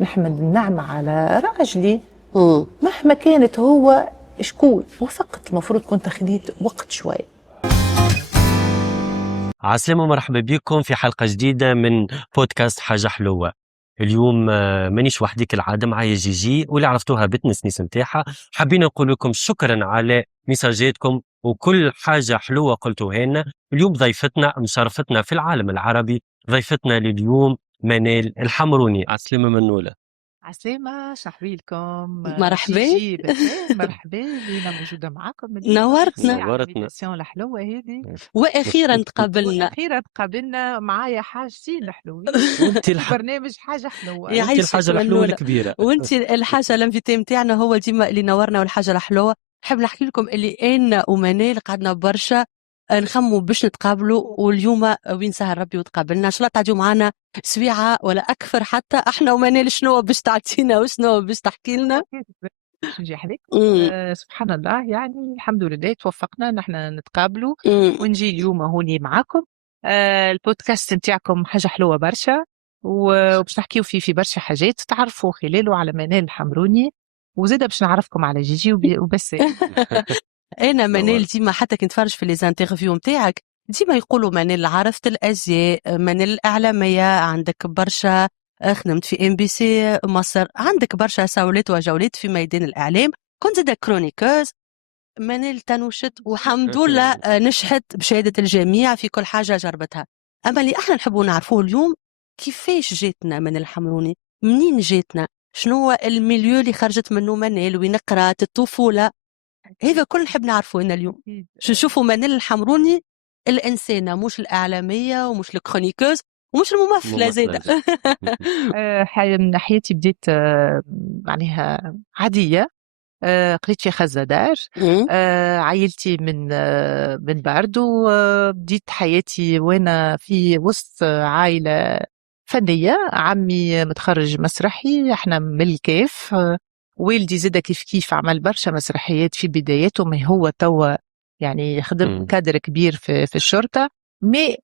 نحمد النعمة على راجلي مم. مهما كانت هو شكون. وفقط المفروض كنت خديت وقت شوي. عسلامة، مرحبا بكم في حلقة جديدة من بودكاست حاجة حلوة. اليوم مانيش وحدي كالعادة، معايا جيجي واللي عرفتوها بتنسنيس متاعها. حابين نقول لكم شكرا على مساجاتكم وكل حاجة حلوة قلتوها لنا. اليوم ضيفتنا مشرفتنا في العالم العربي، ضيفتنا لليوم منال الحمروني. عسلامة منولة. عسلامة، شحبي لكم مرحبا. جيجي بسام. مرحبا، لينا موجودة معاكم اليوم. نورتنا. ميرسي على نورتنا. الانفيتاسيون الحلوة هذه. واخيرا تقابلنا. وأخيرا تقابلنا معايا حاجتين الحلوين وانت في برنامج حاجة حلوة. وانت يعيشك الحاجة الحلوة منولة. الكبيرة. وانت الحاجه الانفيتي نتاعنا هو ديما اللي نورنا، والحاجه الحلوه. نحب نحكي لكم اللي انا ومنال قعدنا برشا نخموا باش نتقابلوا، واليوم وين سهل ربي وتقابلنا. ان شاء الله تعديوا معنا سويعه ولا اكثر، حتى احنا ومنال شنو باش تعطينا وشنو باش تحكي لنا. باش نجي عليك. مم. سبحان الله، يعني الحمد لله توفقنا نحن نتقابلوا مم. ونجي اليوم هوني معاكم. البودكاست نتاعكم حاجة حلوة برشا، وباش نحكيو فيه في برشا حاجات تعرفوا خلاله على منال الحمروني، وزيدا باش نعرفكم على جيجي وبس. انا منال نورت. ديما حتى كي نتفرج في لي زانترفيو نتاعك ديما يقولوا منال عرفة الازياء، منال الاعلاميه، عندك برشا خدمت في ام بي سي مصر، عندك برشا ساولات وجولات في ميدان الاعلام، كنت زاده كرونيكوز. منال تنوشت والحمد لله نجحت بشهاده الجميع في كل حاجه جربتها. اما اللي احنا نحبوا نعرفوه اليوم، كيفاش جاتنا منال الحمروني؟ منين جاتنا؟ شنو هو الميليو اللي خرجت منه منال؟ وين قرات الطفوله؟ هذا كل نحب نعرفه أنا اليوم. شو نشوفوا منال الحمروني الإنسانة، مش الإعلامية ومش الكرونيكوز ومش الممثلة زيادة. من حياتي بديت معناها عادية. قريت في خزادار. عائلتي من برد، وبديت حياتي وانا في وسط عائلة فنية. عمي متخرج مسرحي، احنا من الكيف. والدي زاد كيف كيف عمل برشا مسرحيات في بداياته، ما هو توا يعني خدم كادر كبير في الشرطة. مي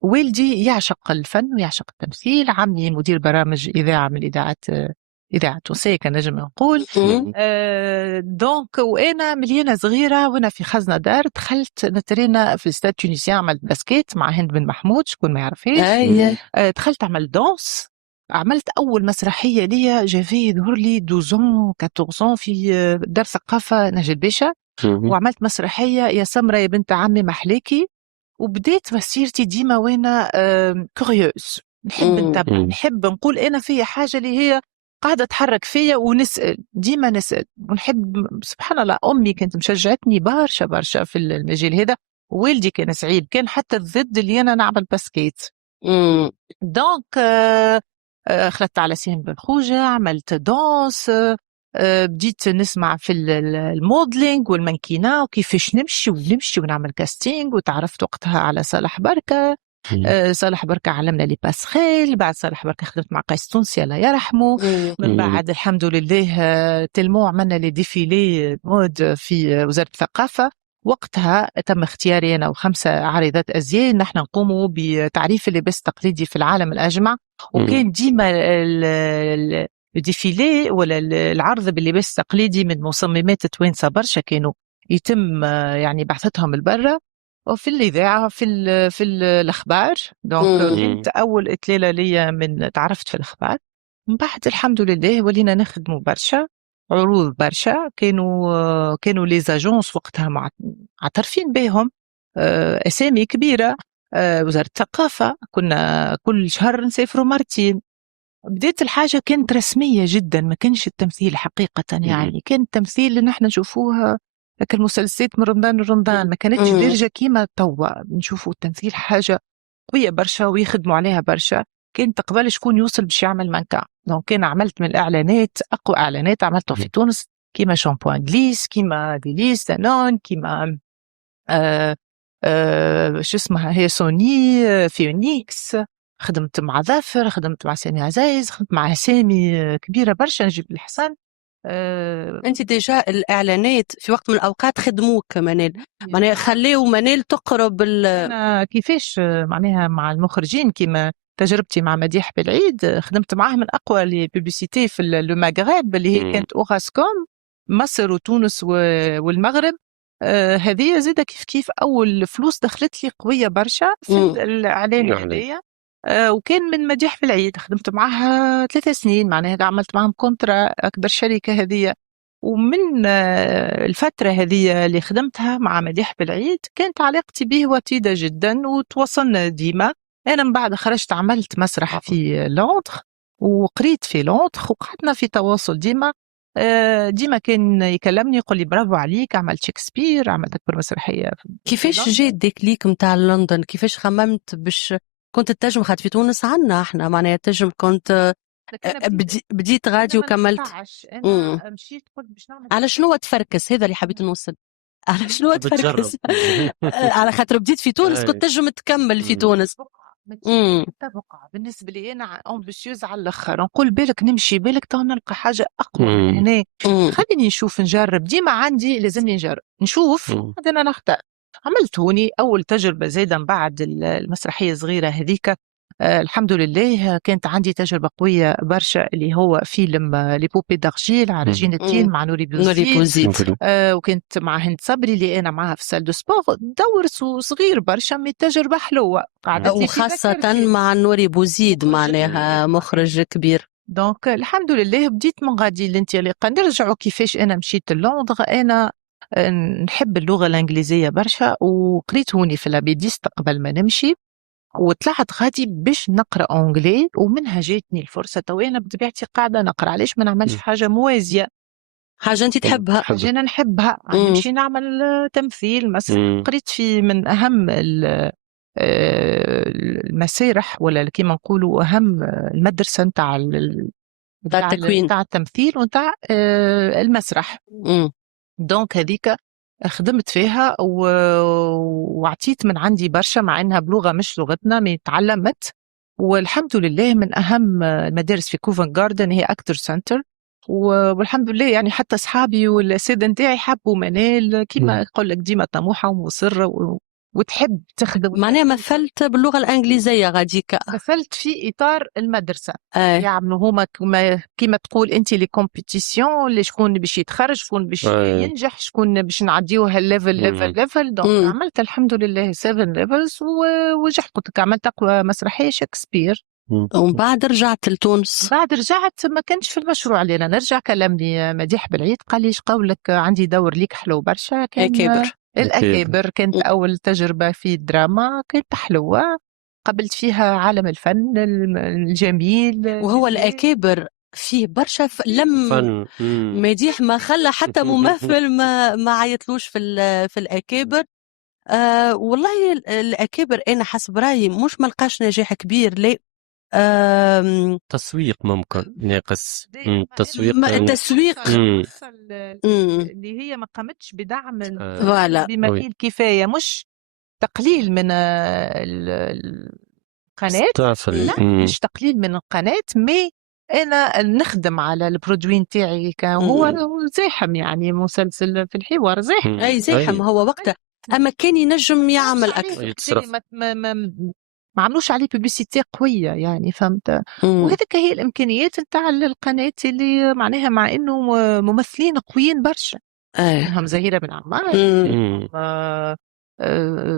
والدي يعشق الفن ويعشق التمثيل. عمي مدير برامج إذاعة من الإذاعات، إذاعة تونسية كنجم نقول. دونك وأنا مليانة صغيرة وأنا في خزنة دار دخلت نترينا في استاد تونسيان، عملت باسكيت مع هند بن محمود، شكون ما يعرفهاش. أي دخلت عمل دانس. عملت أول مسرحية ليا جافي يظهر لي 12 14 في دار ثقافة نجل باشا، وعملت مسرحية يا سمرة يا بنت عمي محلاكي. وبديت مسيرتي ديما وانا كوريوز، نحب نتبع، نحب نقول انا فيا حاجه اللي هي قاعده تحرك فيا، ونسال ديما نسال ونحب. سبحان الله، امي كانت مشجعتني برشا برشا في المجال هذا. والدي كان سعيد، كان حتى الضد اللي انا نعمل باسكيت. دونك خلطت على سين بن خوجة، عملت دانس. بديت نسمع في الموديلينج والمانكينا وكيفاش نمشي ونعمل كاستينج، وتعرفت وقتها على صالح بركة. صالح بركة علمنا لي باسخيل. بعد صالح بركة خدمت مع قيس تونسي الله يرحمه. من بعد الحمد لله تلمو عملنا لي ديفيلي مود في وزارة الثقافة. وقتها تم اختياري أنا وخمسة عارضات أزياء نحن نقوموا بتعريف اللباس التقليدي في العالم الأجمع. وكان ديما الديفيلي ولا العرض باللباس التقليدي من مصممات توانسة برشا كانوا يتم يعني بعثتهم لبرا، وفي الإذاعة في الأخبار. دونك كانت أول إطلالة ليا، من تعرفت في الأخبار. من بعد الحمد لله ولينا نخدموا برشا عروض برشا. كانوا لي زاجونس وقتها معترفين بهم، أسامي كبيرة. وزارة الثقافة كنا كل شهر نسافروا مرتين. بداية الحاجة كانت رسمية جدا، ما كانش التمثيل حقيقة، يعني كان التمثيل اللي نحن نشوفوها لكن المسلسلات من رمضان لرمضان، ما كانتش درجة كيما توا نشوفوا التمثيل حاجة قوية برشا ويخدموا عليها برشا. كانت قبل شكون يوصل باش يعمل منكع. دونك كان عملت من الإعلانات أقوى إعلانات عملتهم في تونس، كيما شامبوان جليس، كيما ديليس دانون، كيما شو اسمها هي سوني، فيونيكس. خدمت مع ظافر، خدمت مع سامي عزايز، خدمت مع سامي كبيرة برشا، نجيب الحسن. أنت ديجا الإعلانات في وقت من الأوقات خدموك منال، معناها خليوا منال تقرب أنا كيفاش معناها مع المخرجين كيما تجربتي مع مديح بالعيد خدمت معاه من أقوى لي بوبليسيتي في لو مغرب اللي هي كانت أوراسكوم مصر وتونس والمغرب. هذه زادة كيف أول فلوس دخلت لي قوية برشا في الإعلان هذايا. وكان من مديح بالعيد خدمت معها 3 سنين معناها عملت معهم كونترا أكبر شركة هذه. ومن الفترة هذه اللي خدمتها مع مديح بالعيد كانت علاقتي به وطيدة جدا وتواصلنا ديما. أنا من بعد خرجت عملت مسرح في لندن وقريت في لندن وقعدنا في تواصل ديما. ديما كان يكلمني يقول لي برافو عليك عملت شكسبير عملت أكبر مسرحية كيفاش جا الديكليك متاع لندن؟ كيفاش خممت باش كنت تنجم خاطر في تونس عنا احنا معناها تنجم كنت بديت غادي وكملت. أنا مشيت قلت باش نعمل على شنو تفركس؟ هذا اللي حبيت نوصل. على شنو تفركس؟ على خاطر بديت في تونس كنت تنجم تكمل في تونس. حتى بقعة بالنسبة لي أنا أمبيسيوز على الآخر نقول بالك نمشي بالك تو نلقى حاجة أقوى من هنا. خليني نشوف نجرب ديما عندي لازمني نجرب نشوف بعدين نختار. عملت هوني أول تجربة زايدة من بعد المسرحية الصغيرة هذيك. الحمد لله كانت عندي تجربة قوية برشا اللي هو فيلم لي بوبي دارجيل على رجين التين مع نوري بوزيد. وكنت مع هند صبري اللي أنا معها في سال دو سبور دور صغير برشا من تجربة حلوة وخاصة مع نوري بوزيد معناها مخرج كبير. دونك الحمد لله بديت من غادي الانطلاقة. نرجعوا كيفاش أنا مشيت لندن. أنا نحب اللغة الإنجليزية برشا وقريت هوني في لابيديست قبل ما نمشي وطلعت غادي باش نقرا اونجلي ومنها جاتني الفرصه. تو انا بطبيعتي قاعده نقرا علاش ما نعملش حاجه موازيه حاجه انت تحبها حاجه انا نحبها. نمشي نعمل تمثيل مثلا. قريت في من اهم المسارح ولا كيما نقولوا اهم المدرسه نتاع التكوين نتاع التمثيل ونتاع المسرح. دونك هذيك خدمت فيها وعطيت من عندي برشا مع انها بلغه مش لغتنا مي تعلمت. والحمد لله من اهم المدارس في كوفن جاردن هي اكتر سنتر. والحمد لله يعني حتى اصحابي والساده نتاعي حبوا منال كيما يقول لك ديما طموحه ومصره وتحب تخدم. معناها مثلت باللغه الانجليزيه غاديك مثلت في اطار المدرسه. يعملوا هما كيما تقول انت لي كومبيتيسيون اللي شكون باش يتخرج شكون باش ينجح شكون باش نعديوها الليفل. دونك عملت الحمد لله 7 ليفلز ونجحت. قلت لك عملت اقوى مسرحيه شكسبير. ومن بعد رجعت لتونس. بعد رجعت ما كانش في المشروع اللي انا نرجع. كلمني مديح بالعيد قال لي ايش قولك عندي دور ليك حلو برشا. كان الأكابر كانت أول تجربة في الدراما كانت حلوة قبلت فيها عالم الفن الجميل. وهو الأكابر فيه برشا لم مديح ما خلى حتى ممثل ما عيطلوش في الأكابر. والله الأكابر أنا حسب رأيي مش ملقاش نجاح كبير. ليه تسويق ممكن ناقص. التسويق اللي هي ما قامتش بدعم بما فيه الكفاية. مش تقليل من القناة لا مش تقليل من القناة مي أنا نخدم على البرودوين تاعي هو زاحم يعني مسلسل في الحوار زاحم. أي زاحم هو وقته أما كان ينجم يعمل أكثر. ما عملوش عليه بوبليسيتي قوية يعني فهمت. وهذيك هي الإمكانيات نتاع القناة اللي معناها مع إنه ممثلين قويين برشا. هم زهيرة بن عمار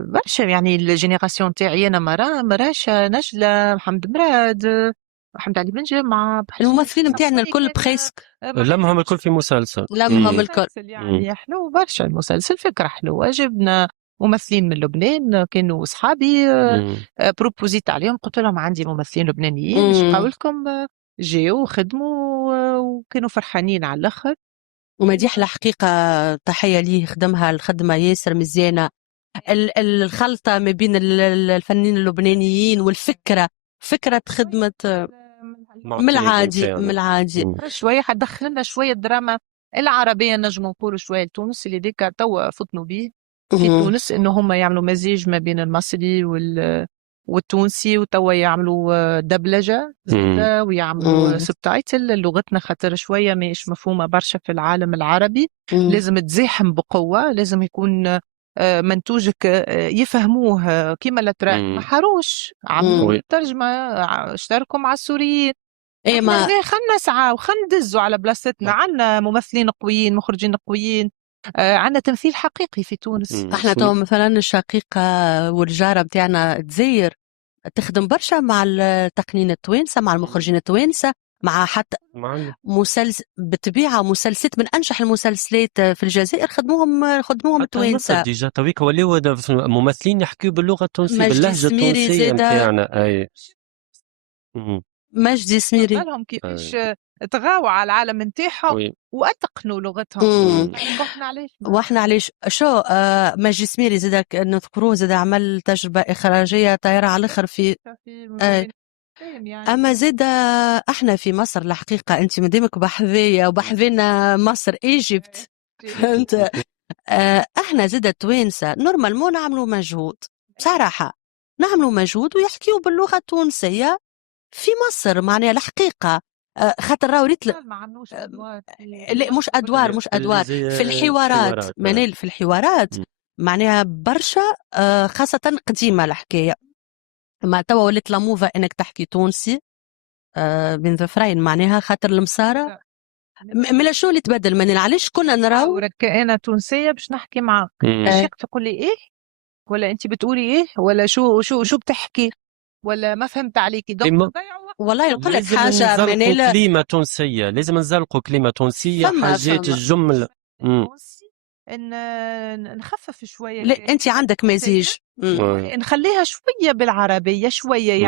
برشا يعني الجينيراسيون تاعي أنا مراشة نجلة محمد مراد محمد علي بن جمعة. الممثلين نتاعنا الكل بريسك لمهم الكل في مسلسل. لمهم الكل يعني حلو برشا المسلسل. فكرة حلوة. جبنا ممثلين من لبنان كانوا أصحابي بروبوزيت عليهم قلت لهم عندي ممثلين لبنانيين ايش قولكم. جاوا وخدموا وكانوا فرحانين على الآخر. ومديح الحقيقة تحية ليه خدمها الخدمة ياسر مزيانة. الخلطة ما بين الفنانين اللبنانيين والفكرة فكرة خدمة من العادي شوية حدخل لنا شوية دراما العربية نجم نقولوا شوية التونسي اللي ديك توا فطنوا به في تونس إنه هم يعملوا مزيج ما بين المصري والتونسي وتوا يعملوا دبلجة ويعملوا سبتايتل لغتنا خاطر شوية مش مفهومة برشا في العالم العربي. لازم تزاحم بقوة. لازم يكون منتوجك يفهموه كيما الأتراك ما حاروش عملوا ترجمة اشتركوا مع السوريين. اي ما خلنا نسعى وخلنا ندزوا على بلاصتنا، عندنا ممثلين قويين، مخرجين قويين، عندنا تمثيل حقيقي في تونس. احنا تو مثلا الشقيقة والجارة بتاعنا تزير تخدم برشا مع التقنيين التوانسة، مع المخرجين التوانسة، مع حتى مسلسل بالطبيعة مسلسلات من أنجح المسلسلات في الجزائر خدموهم التوانسة. ديجا تويك ولاو ممثلين يحكوا باللغة التونسية باللهجة التونسية نتاعنا. أي مجدي سميري بالهم كيفاش تغاوى على العالم نتاعهم واتقنوا لغتهم. واحنا علاش شو مجدي سميري زادك نذكروه، زاد عمل تجربة إخراجية طايرة على الآخر في يعني. أما زاد احنا في مصر الحقيقة أنت مدامك بحذية وبحذينا مصر إيجيبت فهمت. احنا زاد التوانسة نورمالمون نعملوا مجهود بصراحة، نعملوا مجهود ويحكيوا باللغة التونسية في مصر معناها الحقيقة. خاطر راهو ريت لا مش ادوار في الحوارات منال في الحوارات معناها برشا خاصة قديمة الحكاية. ما توا ولات لاموفا انك تحكي تونسي بين ظفرين معناها خاطر المسارة ملا شو اللي تبدل منال. علاش كنا نراو انا تونسية باش نحكي معاك شيك تقول لي ايه ولا انت بتقولي ايه ولا شو بتحكي ولا ما فهمت عليكي. والله نقول لك حاجه منال كلمه تونسيه لازم نزلقوا كلمه تونسيه حاجات الجمله ان نخفف شويه. لا انت عندك مزيج نخليها شويه بالعربيه شويه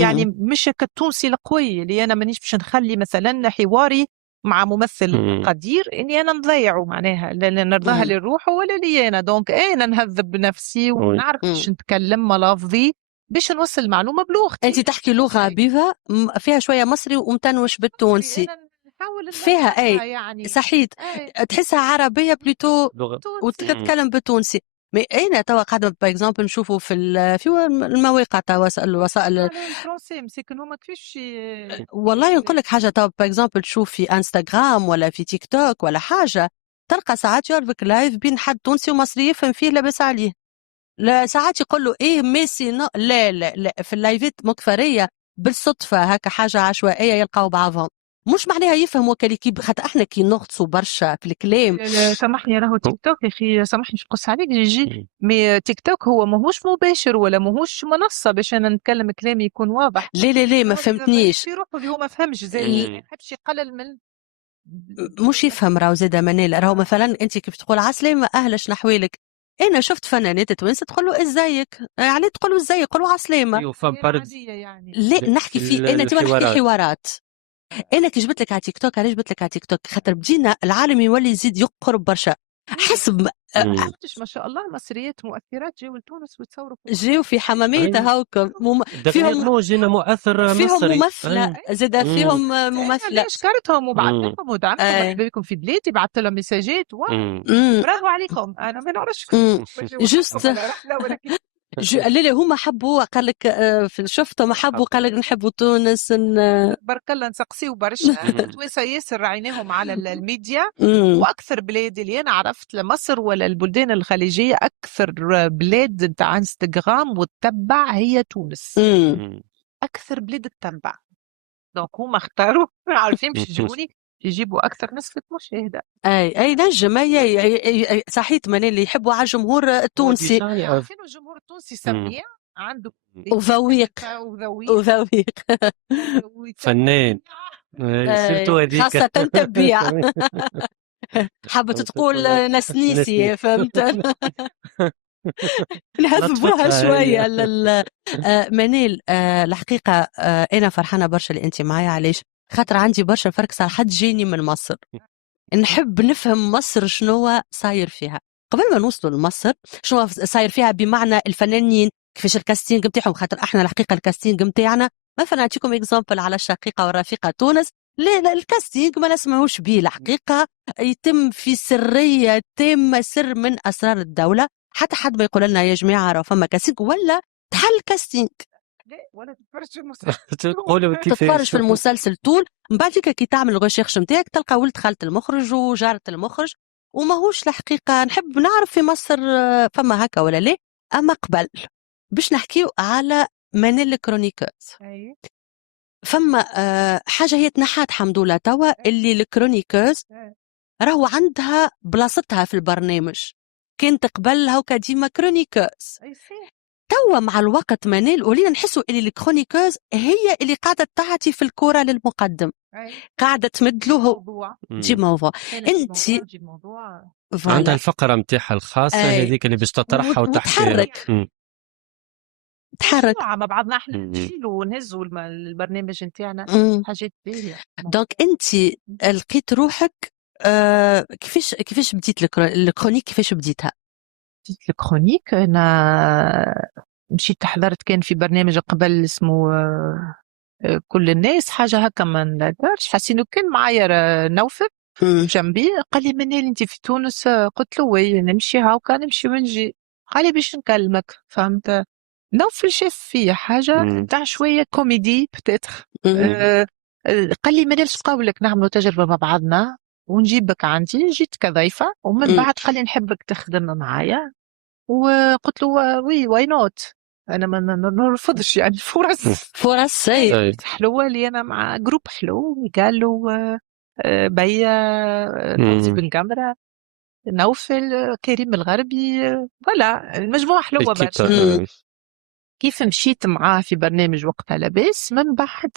يعني مش كالتونسي القوي اللي انا مانيش باش نخلي مثلا حواري مع ممثل قدير اني انا نضيعه معناها لا نرضاها للروح ولا لي انا. دونك انا نهذب بنفسي ونعرف باش نتكلم ملافظي باش نوصل معلومه بلغتي. انت تحكي لغه بيضاء فيها شويه مصري ومتنوش بالتونسي فيها اي يعني. صحيت تحسها عربيه بلوتو وتتكلم بالتونسي. مي انا توا قاعده باغ اكزومبل نشوفوا في المواقع توا الوسائل الفرنسي مسكن هما كيفاش والله نقول لك حاجه توا باغ اكزومبل تشوف في انستغرام ولا في تيك توك ولا حاجه تلقى ساعات يعرفك لايف بين حد تونسي ومصري يفهم فيه لاباس عليه. لا ساعات يقول له ايه ميسي لا في اللايفات مكفريه بالصدفه هكا حاجه عشوائيه يلقاو بعضهم مش معناها يفهموا كليكي خاطر احنا كي نغطسوا برشا في الكلام. سامحني راهو تيك توك يا اخي سامحني مش قص عليك جيجي مي تيك توك هو ماهوش مباشر ولا ماهوش منصه باش انا نتكلم كلامي يكون واضح. لا ما فهمتنيش في روحه اللي هو ما فهمش زي ما يحبش يقلل من مش يفهم راهو زاده منال راهو مثلا انت كيف تقول عسلامه اهلش نحويلك. انا شفت فنانات توانسه تقول له ازيك يعني تقول له ازيك قولوا عسلامه يعني. لا نحكي في انا تبغى نحكي حوارات. انا كي جبت لك على تيك توك علاش جبت لك على تيك توك خاطر بدينا العالم يولي يزيد يقرب برشا حسب ما شاء الله مصريات مؤثرات جاوا لتونس وتصوروا جاوا في حمامات هاوكم فيهم جينا مؤثر فيهم مصري ممثله زاد فيهم ممثله شكرتهم وبعثت لهم ودعمتهم مرحبا بكم في بلادي بعثت لهم مساجات برافو عليكم انا ما نعرفش جوست لا هما حبوا قال لك في شفتهم حبوا قال لك نحبوا تونس بارك الله نسقسيو برشا توانسه ياسر راعيناهم على الميديا واكثر بلاد اللي انا عرفت لمصر ولا البلدان الخليجيه اكثر بلاد نتاع انستغرام وتتبع هي تونس. اكثر بلاد تتبع دونك هما اختاروا عارفين باش يجيبوني يجيبوا اكثر نسبه مشاهده. اي نجم اي صحيت من اللي يحبوا على الجمهور التونسي عارفين الجمهور التونسي سميع عنده وذويق فنان خاصة تبيع حابة تقول نسنيسي فهمت نهذبوها شوية منال الحقيقة أنا فرحانة برشا اللي أنت معايا علاش خاطر عندي برشا فرق صار حد جيني من مصر نحب نفهم مصر شنو صاير فيها قبل ما نوصلوا لمصر شنو صاير فيها بمعنى الفنانين كيفاش الكاستينغ بتاعهم خاطر احنا الحقيقه الكاستينغ بتاعنا مثلا نعطيكم اكزامبل على الشقيقه والرفيقه تونس لا الكاستينغ ما نسمعوش به الحقيقه يتم في سريه تامه سر من اسرار الدوله حتى حد ما يقول لنا يا جماعه راه فما كاستينغ ولا تحل كاستينغ ولا تتفرج في المسلسل تتفرج في المسلسل طول من بعد كي تعمل الريشيرش نتاعك تلقى ولد خالة المخرج وجارة المخرج وماهوش الحقيقة. نحب نعرف في مصر فما هكا ولا لا؟ أما قبل باش نحكيو على مانيل الكرونيكوز، فما حاجة هي تنحات الحمد لله توا، اللي الكرونيكوز راهو عندها بلاصتها في البرنامج. كانت قبل هوكا ديما كرونيكوز، توا مع الوقت مانيل ولينا نحسوا اللي الكرونيكوز هي اللي قاعدة تعطي في الكرة للمقدم، قاعدة تمد له دي موضوع. انت عندها الفقرة متاعها الخاصة هذيك اللي باش تطرحها وتحكي تحرك مع بعضنا احنا نشيلوا ونهزوا البرنامج نتاعنا حاجات باهية. دونك انت لقيت روحك كيفاش بديت الكرونيك؟ كيفاش بديتها؟ بديت الكرونيك انا مشيت حضرت، كان في برنامج قبل اسمه كل الناس حاجه هكا، ما نقدرش حسينو كان معايا نوفل جنبي، قال لي منين انت في تونس؟ قلت له وي نمشي هاكا نمشي ونجي. قال لي باش نكلمك، فهمت؟ نوفل شاف فيا حاجه تاع شويه كوميدي بتاتر. قال لي منين قولك نعملوا تجربه مع بعضنا ونجيبك عندي. جيت كضيفه ومن بعد قال لي نحبك تخدم معايا، وقلت له وي واي نوت، انا ما نرفضش يعني فرص حلوه لي انا مع جروب حلو. قال له بيا فوزي بن قمرة، نوفل، كريم الغربي، ولا المجموعه حلوه برشا. كيف مشيت معاه في برنامج وقتها لاباس، من بعد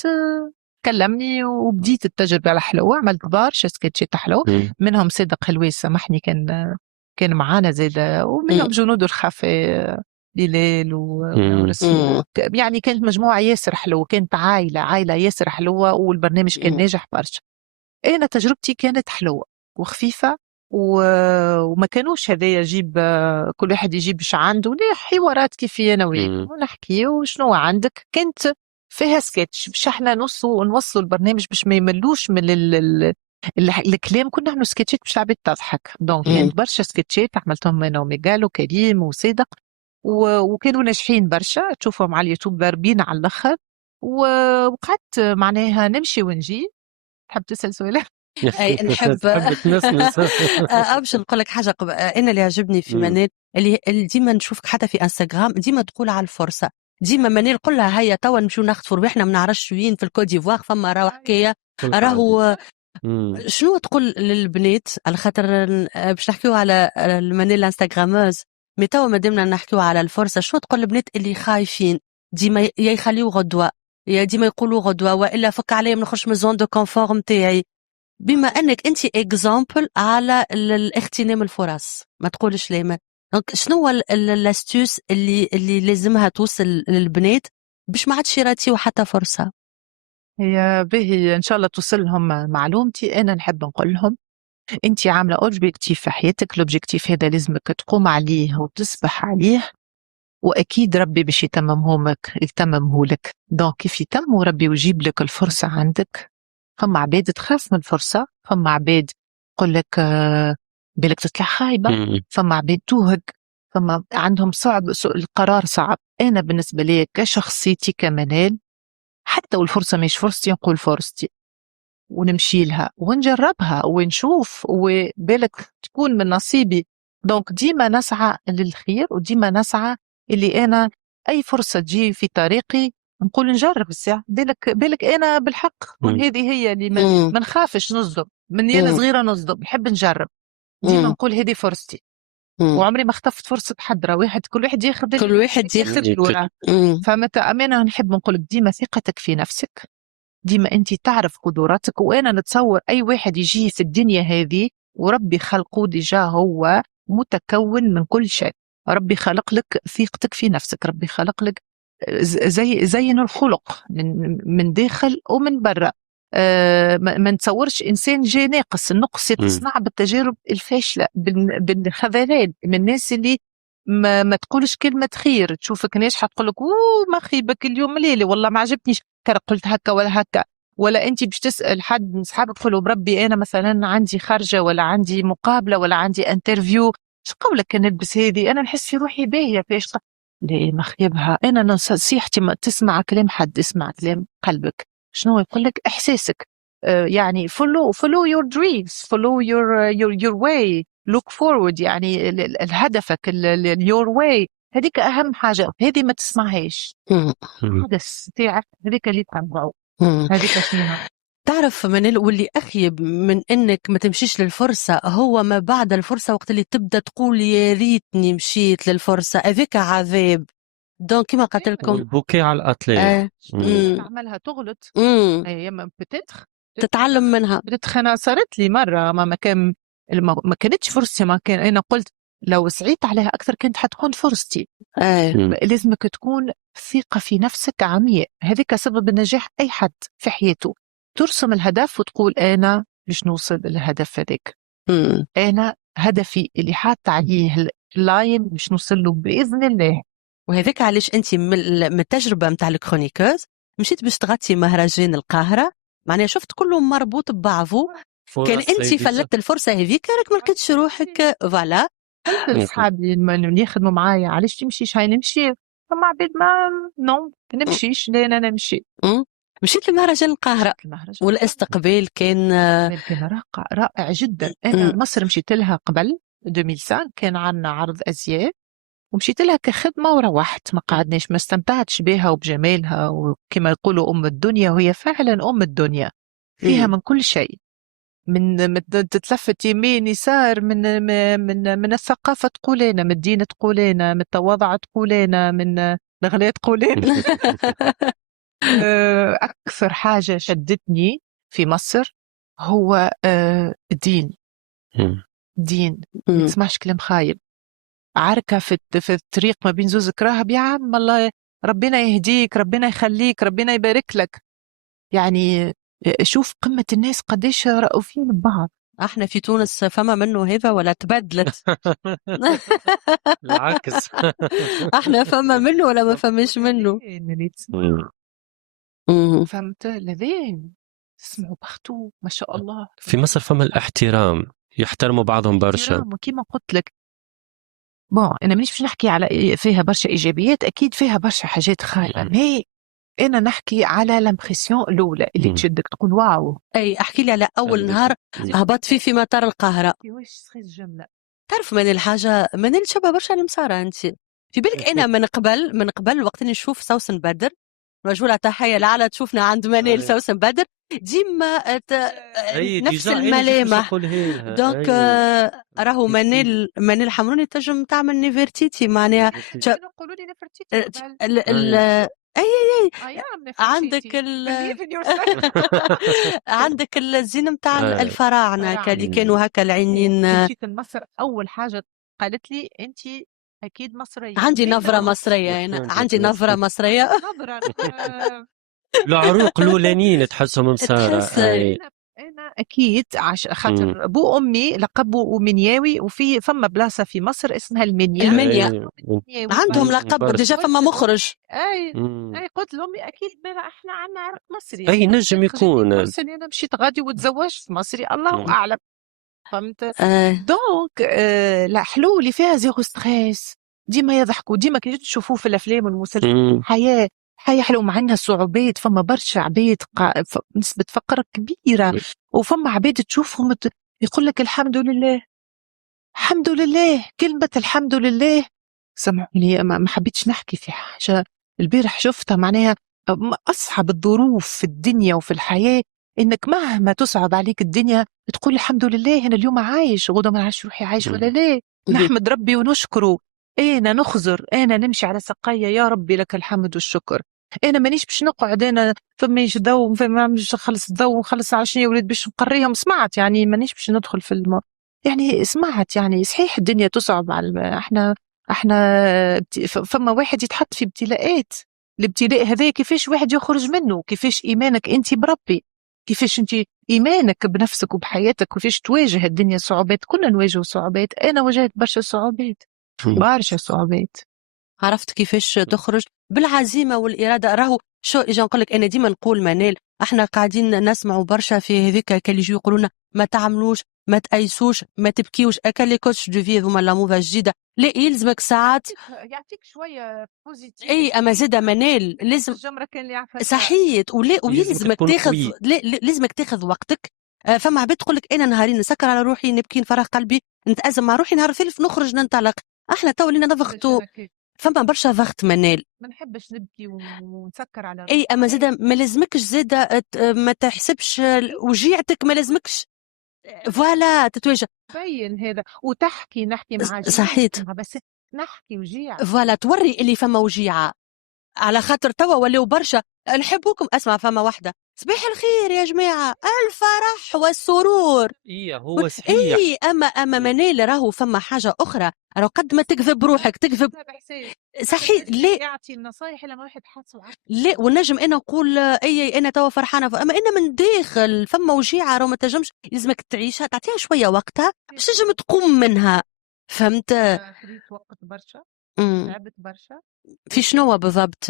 كلمني وبديت التجربه على حلوه. عملت برشا سكتشات حلو، منهم صادق حلويس سامحني كان معانا زاد، ومنهم جنود الخفاء بلال ورسول. يعني كانت مجموعة ياسر حلوة، كانت عائلة ياسر حلوة، والبرنامج كان ناجح برشا. أنا تجربتي كانت حلوة وخفيفة، وما كانوش هذايا يجيب كل واحد يجيب ايش عنده، حوارات كيف انا وياك ونحكي وشنو عندك. كانت فيها سكتش باش احنا نوصلوا البرنامج باش ما يملوش من الكلام. كنا نعملوا سكتشات باش العباد تضحك. دونك كانت برشا سكتشات عملتهم انا وميغال وكريم وصادق، وكانوا ناجحين برشا، تشوفهم على اليوتيوب ضاربين على الاخر. وقعدت معناها نمشي ونجي. تحب تسأل سؤال؟ اي نحب باش نقول لك حاجه انا اللي عجبني في منال اللي ديما نشوفك حتى في انستغرام ديما تقول على الفرصه. ديما منال نقول لها هيا توا نمشيو نخطفوا روحنا ما نعرفش وين في الكوت ديفوار، فما راهو حكايه راهو شنو تقول للبنات؟ على خاطر باش نحكيو على المنال الانستغراموز، مي توا مادامنا نحكيو على الفرصه، شنو تقول للبنات اللي خايفين ديما يا يخليو غدوه يا ديما يقولوا غدوه والا فك عليا ما نخرجش من زون دو كونفور نتاعي؟ بما انك انت اكزامبل على الاغتنام الفرص، ما تقولش لا. دونك شنو هو الاستوس اللي لازمها توصل للبنات باش ما عادش يراتيو حتى فرصه؟ هي باهي ان شاء الله توصل لهم معلومتي. انا نحب نقول لهم انت عامله اوبجيكتيف في حياتك، الاوبجيكتيف هذا لازمك تقوم عليه وتسبح عليه، واكيد ربي باش يتممه لك. دونك كيف يتم ربي ويجيب لك الفرصه عندك. فما عباد تخاف من الفرصه، فما عباد يقول لك بالك تطلع خايبه، فما عباد توهق، فما عندهم صعب القرار صعب. انا بالنسبه لي كشخصيتي كمنال، حتى والفرصه مش فرصتي نقول فرصتي ونمشي لها ونجربها ونشوف، وبالك تكون من نصيبي. دونك ديما نسعى للخير، وديما نسعى اللي أنا أي فرصة تجي في طريقي نقول نجرب الساعة. بالك أنا بالحق تكون هذه هي اللي ما نخافش نصدم. من أنا صغيرة نصدم، نحب نجرب. ديما نقول هذه فرصتي، وعمري ما اختفت فرصة حد. كل واحد ياخذ له. فمتى أمانة نحب نقول ديما ثقتك في نفسك، ديما انت تعرف قدراتك. وانا نتصور اي واحد يجي في الدنيا هذه وربي خلقه ديجا هو متكون من كل شيء. ربي خلق لك ثقتك في نفسك، ربي خلق لك زين الخلق من داخل ومن برا. ما نتصورش انسان جاي ناقص. النقص يتصنع بالتجارب الفاشله، بالخذلان من الناس اللي ما تقولش كلمه خير. تشوفك ناجحه تقول لك ما خيبك اليوم ليلي والله ما عجبنيش قلت هكا ولا هكا. ولا انت باش تسال حد من صحابك تقول له بربي انا مثلا عندي خرجه ولا عندي مقابله ولا عندي انترفيو، ايش قولك كان نلبس هذه؟ انا نحس في روحي باهيه فيش. ليه ما خيبها؟ انا نصيحتي ما تسمع كلام حد، اسمع كلام قلبك. شنو يقول لك؟ احساسك. يعني follow your dreams, follow your way. look forward، يعني هدفك your way، هذيك أهم حاجة، هذه ما تسمعهاش. حدث تاعك هذيك اللي تتبعه، هذيك شنو. تعرف منال، واللي أخيب من إنك ما تمشيش للفرصة هو ما بعد الفرصة، وقت اللي تبدأ تقول يا ريتني مشيت للفرصة، هذاك عذاب. دونك كما قلت لكم والبوكي على الأطلال. تعملها تغلط ما بتتخ تتعلم منها. أنا صارت لي مرة ما كان ما كانتش فرصتي، ما كان أنا قلت لو سعيت عليها أكثر كانت حتكون فرصتي. لازمك تكون ثقة في نفسك عمياء، هذيك سبب النجاح أي حد في حياته. ترسم الهدف وتقول أنا باش نوصل للهدف هذاك، أنا هدفي اللي حاط عليه اللاين باش نوصل له بإذن الله. وهذاك علاش أنت من التجربة متاع الكرونيكوز مشيت باش تغطي مهرجان القاهرة، معناها شفت كله مربوط ببعضه. كان أنت فلت الفرصة هذيك راك ما لقيتش روحك. فوالا صحابي اللي يخدموا معايا علاش تمشيش، هاي نمشي، فما عباد ما نمشيش، لا أنا نمشي. مشيت لمهرجان القاهرة والاستقبال كان رائع جدا. أنا مصر مشيت لها قبل 2005، كان عنا عرض أزياء ومشيت لها كخدمة وروحت، ما قعدناش، ما استمتعتش بها وبجمالها، وكما يقولوا أم الدنيا، وهي فعلا أم الدنيا، فيها من كل شيء، من تتلفت يمين يسار، من الثقافة تقولينا، من الدين تقولينا، من التواضع تقولينا، من الأغلاط تقولينا. أكثر حاجة شدتني في مصر هو الدين. دين ما تسمعش كلام خايب، عركة في الطريق ما بين زوز كراهب، يا عم الله ربنا يهديك، ربنا يخليك، ربنا يبارك لك. يعني شوف قمة الناس قديش رؤوفين ببعض. احنا في تونس فما منه هذا ولا تبدلت؟ العكس. احنا فما منه ولا ما فماش منه؟ فهمت الذين اسمعوا بختو ما شاء الله. في مصر فما الاحترام، يحترموا بعضهم برشا. كما قلت لك انا مانيش باش نحكي على فيها برشا ايجابيات، اكيد فيها برشا حاجات خايبه، مي انا نحكي على لامبرسيون الاولى اللي تشدك تقول واو. اي احكي لي على اول نهار هبط فيه في مطار القاهره. واش صخيت جمله، تعرف من الحاجه من اللي شبه برشا المساره انت في بالك. انا من قبل وقت نشوف سوسن بدر، رجولة تحية لعلى تشوفنا عند منال سوسن بدر، ديما نفس الملامح. دونك راهو منال حمروني تنجم تعمل نيفرتيتي، معناها يقولوا لي نيفرتيتي اي عندك الزين نتاع الفراعنه اللي كانوا هكا العينين. مشيت لمصر اول حاجه قالت لي انت اكيد مصريه، عندي نظره مصريه، انا عندي نظره مصريه. العروق الاولانيين تحسهم مساره. انا اكيد خاطر بو امي لقبه منياوي، وفي فما بلاصه في مصر اسمها المنيا عندهم لقب ديجا، فما مخرج. اي قلت لامي اكيد احنا عندنا عرق مصري، اي نجم يكون. انا مشيت غادي وتزوجت مصري، الله اعلم. فهمت. دونك لا حلو اللي فيها زيرو ستريس، ديما يضحكوا، ديما كي تشوفوه في الافلام والمسلسلات حياه حلو، مع عندها صعوبات، فما برشا عباد نسبة فقر كبيرة، وفما عباد تشوفهم يقول لك الحمد لله الحمد لله، كلمة الحمد لله. سمعوني ما حبيتش نحكي في حاجة البارح شفتها، معناها أصعب الظروف في الدنيا وفي الحياة إنك مهما تصعب عليك الدنيا تقول الحمد لله أنا اليوم عايش، غدا ما نعرفش روحي عايش ولا لا، نحمد ربي ونشكره، أنا نخزر، أنا نمشي على سقايا، يا ربي لك الحمد والشكر. أنا مانيش باش نقعد أنا فماش ضو، فما مش نخلص الضو ونخلص عشان ولاد باش نقريهم. سمعت يعني مانيش باش ندخل في يعني سمعت يعني صحيح الدنيا تصعب على احنا فما واحد يتحط في ابتلاءات، الابتلاء هذا كيفاش واحد يخرج منه، كيفاش إيمانك أنت بربي، كيفاش أنت إيمانك بنفسك وبحياتك، كيفاش تواجه الدنيا صعوبات. كنا نواجه صعوبات، أنا واجهت برشا صعوبات، برشا صعوبات. عرفت كيفاش تخرج بالعزيمة والإرادة. راهو شو إجا نقول لك، أنا ديما نقول منال احنا قاعدين نسمعوا برشا في هذيك كاللي يجوا يقولون ما تعملوش، ما تأيسوش، ما تبكيوش، أكل كوتش دو في هما لاموفا جديدة. لا يلزمك ساعات يعطيك شوية بوزيتيف. أي أما زادة منال لازم صحيح، ويلزمك تاخذ لازمك تاخذ وقتك. فما عباد تقول لك أنا نهارين نسكر على روحي نبكي نفرغ قلبي، نتأزم مع روحي نهار الثالث نخرج ننطلق. احنا تو لينا نضغطوا، فما برشا ضغط منال. ما نحبش نبكي ونسكر على اي اما روحي. زاده ما لازمكش زاده ما تحسبش وجيعتك، ما لازمكش فوالا تتواجه تبين هذا وتحكي، نحكي مع صحيت جيرانك، بس نحكي وجيع. فوالا توري اللي فما وجيعه، على خاطر توا ولاو برشا نحبوكم. اسمع، فما واحده صباح الخير يا جماعه، الفرح والسرور. إيه هو صحيح. اي اما منال راهو فما حاجه اخرى، راهو قد ما تكذب روحك تكذب صحيح. لا يعطي النصايح لما واحد حاسس لا، ونجم انا نقول اي انا توا فرحانه، اما انا من داخل فما وجيعه راهو ما تنجمش، لازمك تعيشها، تعطيها شويه وقتها باش تنجم تقوم منها. فهمت؟ خديت وقت برشا، مم. تعبت برشا. في شنو بالضبط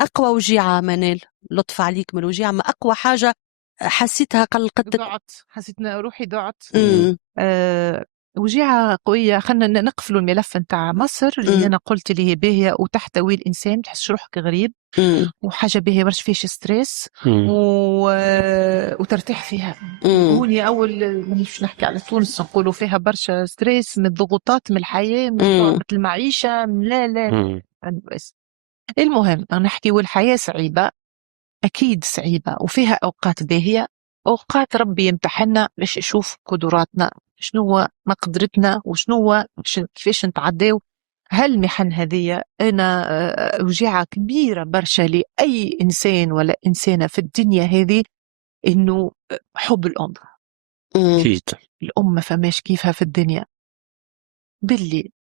اقوى وجيعه منال؟ لطف عليك من الوجيعه، ما اقوى حاجه حسيتها قلقتك؟ ضعت، حسيت روحي ضعت. مم. وجيعة قوية. خلنا نقفلوا الملف نتاع مصر اللي أنا قلت اللي هي باهية وتحتوي الإنسان، تحس روحك غريب مم. وحاجة باهية برشا، فيش ستريس وترتاح فيها. هوني أول مانيش نحكي على تونس، نقولوا فيها برشا ستريس من الضغوطات، من الحياة، من صعوبة المعيشة، من لا بس. المهم نحكي، والحياة صعيبة أكيد صعيبة، وفيها أوقات باهية، أوقات ربي يمتحنا باش يشوف قدراتنا، شنو هو مقدرتنا، وشنو هو كيفاش نتعداو هالمحن هذه. أنا وجيعة كبيرة برشا لأي إنسان ولا إنسانة في الدنيا هذه، إنه حب الأم. أكيد الأم ما فماش كيفها في الدنيا، باللي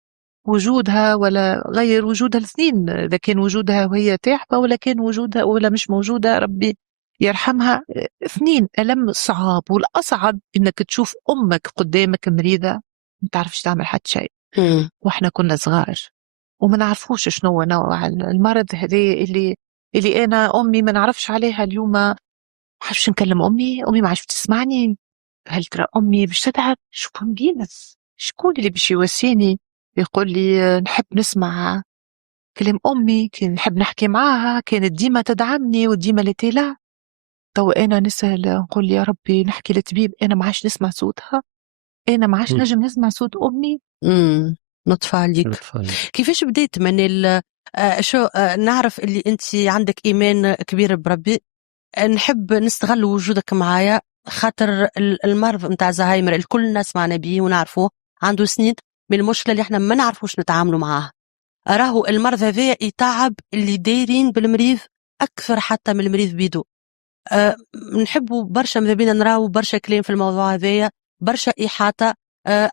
وجودها ولا غير وجودها الاثنين، إذا كان وجودها وهي تاحبة ولا كان وجودها ولا مش موجودة ربي يرحمها، اثنين ألم صعاب. والأصعب إنك تشوف أمك قدامك مريضة ما تعرفش تعمل حتى شيء. وإحنا كنا صغار وما نعرفوش شنو هو نوع المرض هذا اللي أنا أمي ما نعرفش عليها اليوم. ما عرفش نكلم أمي ما عرفش تسمعني. هل ترى أمي باش تتعب؟ شكون بينا؟ شكون اللي باش يواسيني يقول لي نحب نسمع كلام أمي، كان نحب نحكي معاها، كانت ديما تدعمني وديما لتي لا. تو أنا نسأل نقول يا ربي نحكي للطبيب أنا ما عادش نسمع صوتها، أنا ما عادش نجم نسمع صوت أمي. نطفى عليك. كيفاش بديت من شو نعرف اللي أنت عندك إيمان كبير بربي، نحب نستغل وجودك معايا، خاطر المرض نتاع زهايمر الكل الناس معنا بيه ونعرفوه عنده سنين، من المشكلة اللي احنا ما نعرفوش نتعاملوا معاه. راهو المرض هذا يتعب اللي دايرين بالمريض أكثر حتى من المريض بيدو. نحبوا برشا، ماذا بينا نراو برشا كلام في الموضوع هذايا، برشا إحاطة.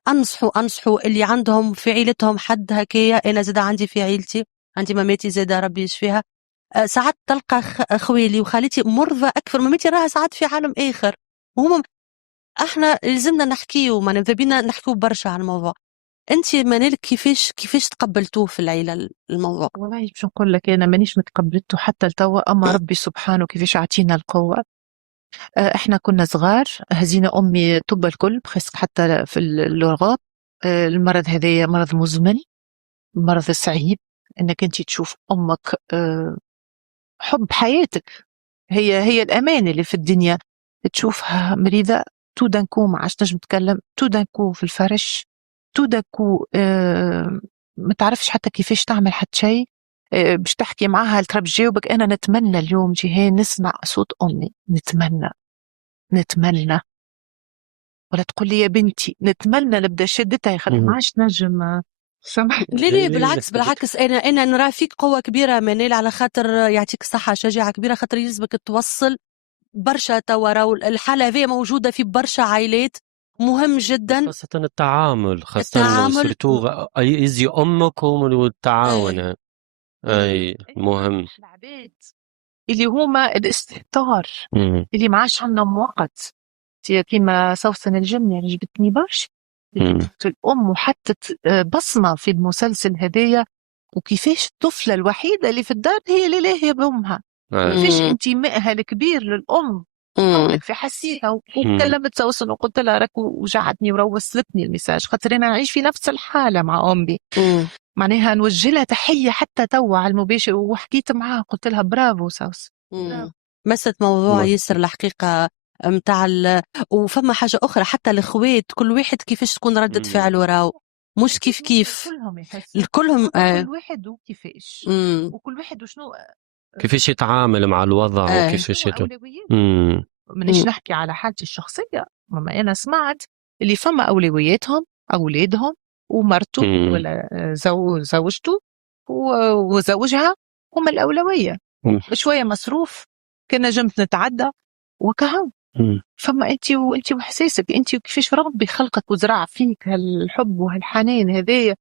أنصحوا اللي عندهم في عيلتهم حد هكايا. أنا زاد عندي في عيلتي، عندي ماماتي زاد ربي يشفيها، ساعات تلقى خوالي وخالتي مرضى أكثر، ماماتي راها ساعات في عالم آخر، وهم احنا لازمنا نحكيو، ما نبدا بينا نحكيو برشا عن الموضوع. انت منال كيفاش تقبلتوه في العيله الموضوع؟ والله باش نقول لك أنا مانيش متقبلته حتى لتوا، أما ربي سبحانه كيفاش عطينا القوة. احنا كنا صغار، هزينا أمي طب الكل بخسك حتى في اللغات. المرض هذا مرض مزمن، مرض صعيب انك انت تشوف امك حب حياتك، هي الامان اللي في الدنيا، تشوفها مريضه تو دانكو ما عادش تنجم تتكلم، تو دانكو في الفرش، تو دانكو ما تعرفش حتى كيفاش تعمل حتى شيء، باش تحكي معاها ترى تجاوبك. انا نتمنى اليوم جيهان نسمع صوت امي، نتمنى ولا تقول لي يا بنتي، نتمنى نبدا شدتها يا خاطر ما عادش نجم. ليه بالعكس انا نرى فيك قوه كبيره منال، على خاطر يعطيك الصحه، شجاعه كبيره، خاطر يلزمك توصل برشا توا. الحاله هذه موجوده في برشا عائلات، مهم جدا خاصة التعامل، خاصة سيرتو يزي أمكم والتعاون. أي مهم. العباد اللي هما الاستهتار، اللي ما عادش عندهم وقت، كيما سوسن الجمني اللي جبتني برشا الأم وحطت بصمة في المسلسل هدايا، وكيفاش الطفلة الوحيدة اللي في الدار هي اللي لاهية بأمها، كيفاش انتمائها الكبير للأم قولك في حسيتها. وكلمت سوسن وقلت لها راك وجعتني وروسلتني المساج، خاطر أنا أعيش في نفس الحالة مع أمي. معناها نوجه لها تحية حتى توا على المباشر، وحكيت معاها قلت لها برافو سوس. مست موضوع ياسر الحقيقة متاع وفما حاجة أخرى حتى الأخوات كل واحد كيفاش تكون ردة فعله راهو مش كيف كيف كلهم يحسوا الكلهم كل واحد وكيفاش مم. وكل واحد وشنو كيفاش يتعامل مع الوضع وكيفاش شنو يتو... أولوياته. مم. مانيش نحكي على حالتي الشخصية، ماما أنا سمعت اللي فما أولوياتهم أولادهم ومرته مم. ولا زوجته وزوجها هما الأولوية. مم. شوية مصروف كنا جمت نتعدى وكهو. مم. فما انت وحساسك انت وكيفاش ربي خلقك وزرع فيك هالحب وهالحنان هذايا،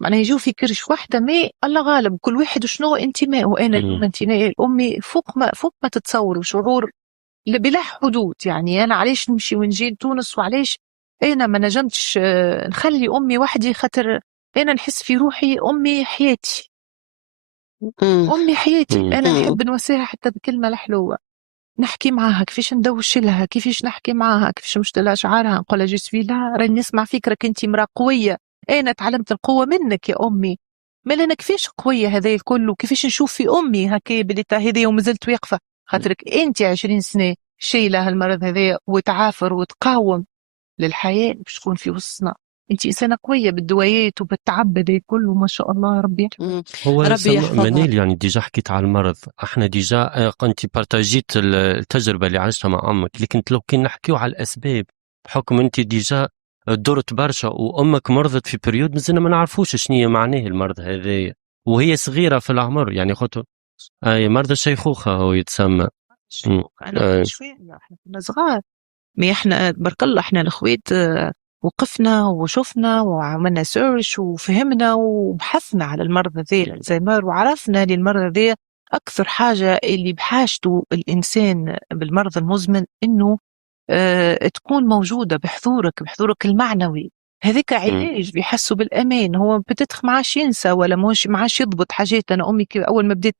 معناها يجوا في كرش واحدة ما الله غالب كل واحد وشنو انتماء. وانا اليوم انتمائي الامي فوق ما تتصوروا شعور بلا حدود. يعني انا علاش نمشي ونجي لتونس وعلاش انا ما نجمتش نخلي امي وحدي، خاطر انا نحس في روحي امي حياتي. امي حياتي انا نحب نواسيها حتى بكلمة الحلوة، نحكي معاها كيفاش ندوش لها، كيفاش نحكي معاها، كيفاش نشتل اشعارها، نقولها جسوي لا راني نسمع فكرك انت امراه قويه، انا تعلمت القوه منك يا امي. مال انا كيفاش قويه هذا الكل، وكيفاش نشوف في امي هكا بلي هذه ومازلت واقفه، خاطرك انت 20 سنه شايله هالمرض هذا وتعافر وتقاوم للحياه باش تكون في وسطنا. انت انسانه قويه بالدوايات وبالتعب هذا كله ما شاء الله ربي يحفظك. هو ربي يحفظها. منيل يعني ديجا حكيت على المرض، احنا ديجا انت بارتاجيت التجربه اللي عشتها مع امك، لكن لو كنا نحكيو على الاسباب بحكم انت ديجا درت برشا وامك مرضت في بريود مازلنا ما نعرفوش شنو هي معناه المرض هذايا وهي صغيره في العمر، يعني خاطر مرض الشيخوخه هو يتسمى. انا شويه احنا كنا صغار، ما احنا تبارك الله احنا الاخوات وقفنا وشفنا وعملنا سيرش وفهمنا وبحثنا على المرض ذي الزهايمر، وعرفنا للمرض ذي اكثر حاجه اللي بحاجته الانسان بالمرض المزمن انه تكون موجوده بحضورك المعنوي. هذيك علاج بيحسوا بالامان. هو بتدخل معاش ينسى ولا مش معاش يضبط حاجات. انا امي اول ما بديت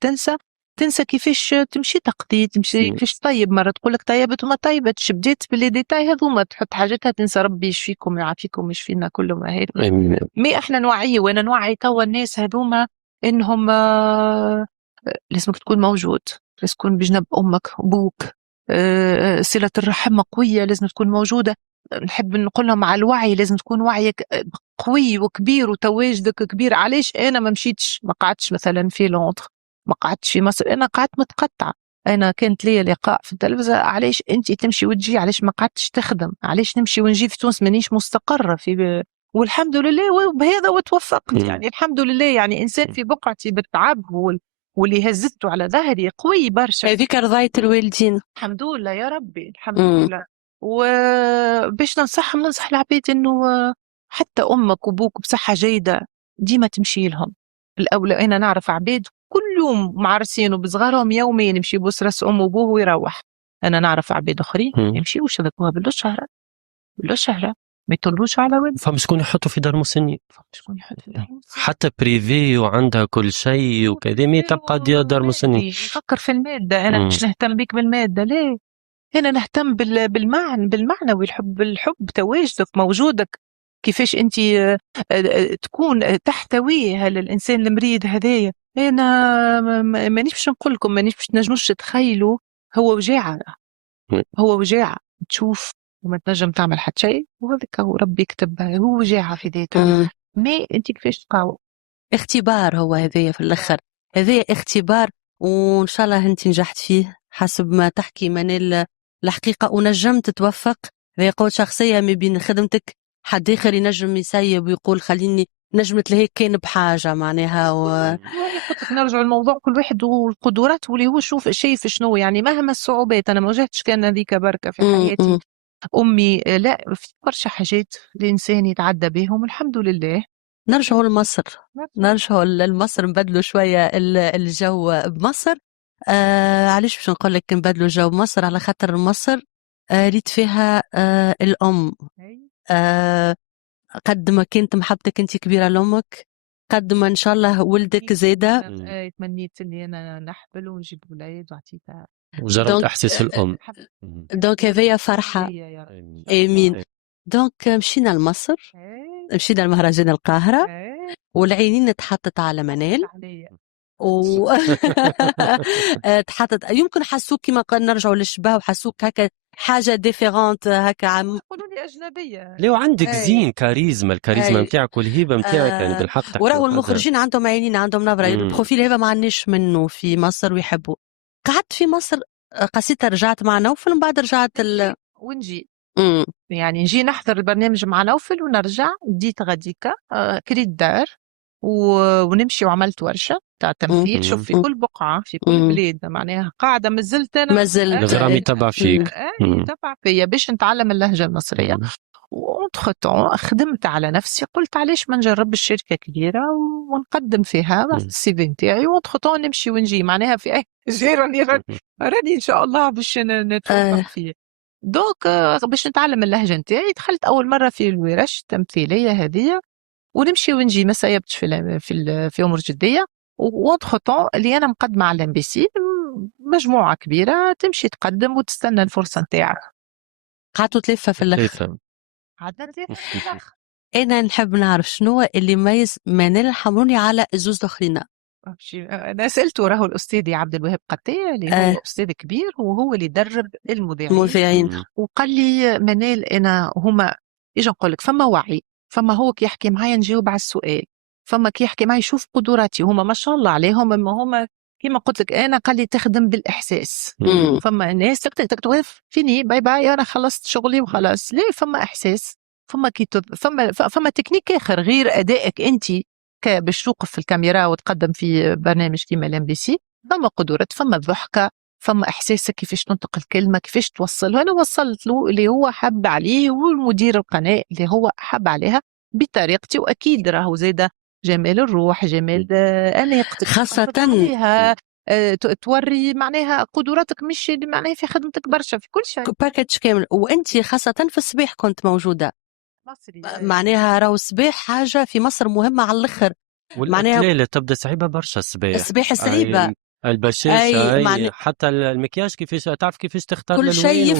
تنسى كيفاش تمشي تقضي، تمشي كيفاش طيب، مرة تقول لك طيبت وما طيبتش، بديت باللي ديتاي هذوما تحط حاجاتها تنسى. ربي يشفيكم ويعافيكم ويشفينا كلهم هيك. مي احنا نوعي وانا نوعي توا الناس هذوما انهم لازمك تكون موجود، لازم تكون بجنب امك وابوك. صلة الرحم قوية لازم تكون موجودة. نحب نقول لهم على الوعي، لازم تكون وعيك قوي وكبير وتواجدك كبير. علاش انا ما مشيتش ما قعدتش مثلا في لندن، ما قعدتش في مصر، انا قعدت متقطعه. انا كانت لي لقاء في التلفزه، علاش انت تمشي وتجي، علاش ما قعدتش تخدم، علاش نمشي ونجي في تونس مانيش مستقره في والحمد لله وبهذا وتوفقت. يعني الحمد لله يعني انسان في بقعتي بالتعب واللي هزته على ظهري قوي برشا. هذيك رضاية الوالدين الحمد لله يا ربي الحمد لله. وباش ننصح العباد انه حتى امك وابوك بصحه جيده ديما تمشي لهم الاولى. انا نعرف عباد كل يوم معرسين وبصغارهم يوميا يمشي يبوس راس امه وابوه ويروح. انا نعرف عباد اخرين يمشيوا يشبكوها بالشهر ما يطلوش على ولد. فهم شكون يحطوا في دار مسنين، شكون يحط في دار مسنين حتى بريفي وعندها كل شيء وكذا، ما تبقى دار مسنين. يفكر في الماده. انا مش نهتم بك بالماده، ليه؟ هنا نهتم بالمعنوي. الحب تواجدك موجودك، كيفاش انت تكون تحتويه الانسان المريض هذايا. انا مانيش باش نقول لكم مانيش باش تنجموش تتخيلوا. هو وجاعه تشوف وما تنجم تعمل حتى شيء، وهذاك هو ربي يكتبها، هو وجاعه في ذاتها. ما انت كيفاش تقاوم؟ اختبار هو هذايا في الاخر، هذايا اختبار وان شاء الله انت نجحت فيه حسب ما تحكي منال الحقيقه ونجمت توفق. هذه قوة شخصيه ما بين خدمتك حد اخر ينجم يسيب ويقول خليني نجمت لهيك كان بحاجه معناها نرجع الموضوع كل واحد والقدرات واللي هو شايف شنو. يعني مهما الصعوبات انا ما واجهتش كان هذيك بركه في حياتي. امي لا في برشا حاجات الانسان يتعدى بهم الحمد لله. نرجعوا لمصر نبدلوا شويه الجو بمصر. علاش باش نقول لك نبدلوا الجو بمصر؟ على خاطر مصر ريت فيها الام. قد ما كنت محبتك انت كبيره لامك قد ما ان شاء الله ولدك زاده. تمنيت اني انا نحبل ونجيب ولاد وعطيتها وجربت احساس الام. دونك هذيا فرحه. امين. دونك مشينا لمصر، مشينا لمهرجان القاهره والعينين تحطت على منال تحطت. يمكن حسوك كما قال نرجعوا للشباب وحسوك هكا حاجة ديفيرونت هكا يقولوا لي أجنبية. لو عندك أي. زين الكاريزما أي. نتاعك والهيبة نتاعك يعني بالحق تحكي وراهو حاجة. المخرجين عندهم عينين، عندهم نظرة. البروفيل هذا ما عندناش منه في مصر ويحبوا. قعدت في مصر قصيتها، رجعت مع نوفل ومن بعد رجعت ونجي مم. يعني نجي نحضر البرنامج مع نوفل ونرجع. بديت غاديكا كريت دار ونمشي، وعملت ورشة تاع تمثيل. شوف في كل بقعة في كل بلاد معناها قاعدة مازلت أنا ما زلت الغرام يتبع فيك. يتبع فيا باش نتعلم اللهجة المصرية. وانتخطون خدمت على نفسي، قلت علاش ما نجرب الشركة كبيرة ونقدم فيها السي في نتاعي، وانتخطون نمشي ونجي معناها في أي جي راني إن شاء الله باش نتوفق فيه. دوك باش نتعلم اللهجة نتاعي دخلت أول مرة في الورش التمثيلية هذه، ونمشي ونجي ما سيبتش في أمور جدية. وانتخطون اللي أنا مقدمة على ام بي سي، مجموعة كبيرة تمشي تقدم وتستنى الفرصة نتاعك. قعدتوا تلفة في الأخ. عدنا في الأخ. أنا نحب نعرف شنو اللي يميز منال الحمروني على الزوز الآخرين. أنا سألته، راهو الأستاذ عبد الوهاب قتية اللي هو أستاذ كبير وهو اللي درب المذيعين. وقال لي منال أنا هما إيش نقول لك، فما وعي، فما هو كي يحكي معايا نجاوب على السؤال، فما كي يحكي معايا يشوف قدراتي. هما ما شاء الله عليهم، اما هما كيما قلت لك أنا قال لي تخدم بالإحساس. فما ناس تكتب فيني باي باي أنا خلصت شغلي وخلاص. ليه؟ فما إحساس، فما كي فما تكنيك آخر غير أدائك أنت باش توقف في الكاميرا وتقدم في برنامج كيما الام بي سي. فما قدرات، فما ضحكه، فما احساسك كيفاش تنطق الكلمه، كيفاش توصل. وانا وصلت له اللي هو حب عليه، والمدير القناه اللي هو حب عليها بطريقتي. واكيد راهو زاده جمال الروح، جمال اناقتك خاصة توري معناها قدراتك، مش معناها في خدمتك برشا في كل شيء. باكج كامل. وانت خاصة في الصباح كنت موجودة. مصري معناها راهو الصباح حاجة في مصر مهمة على الآخر. والأكلالة تبدا صعيبة برشا الصباح صعيبة. البشاشة حتى المكياج كيفاش تعرف كيفاش تختار كل شيء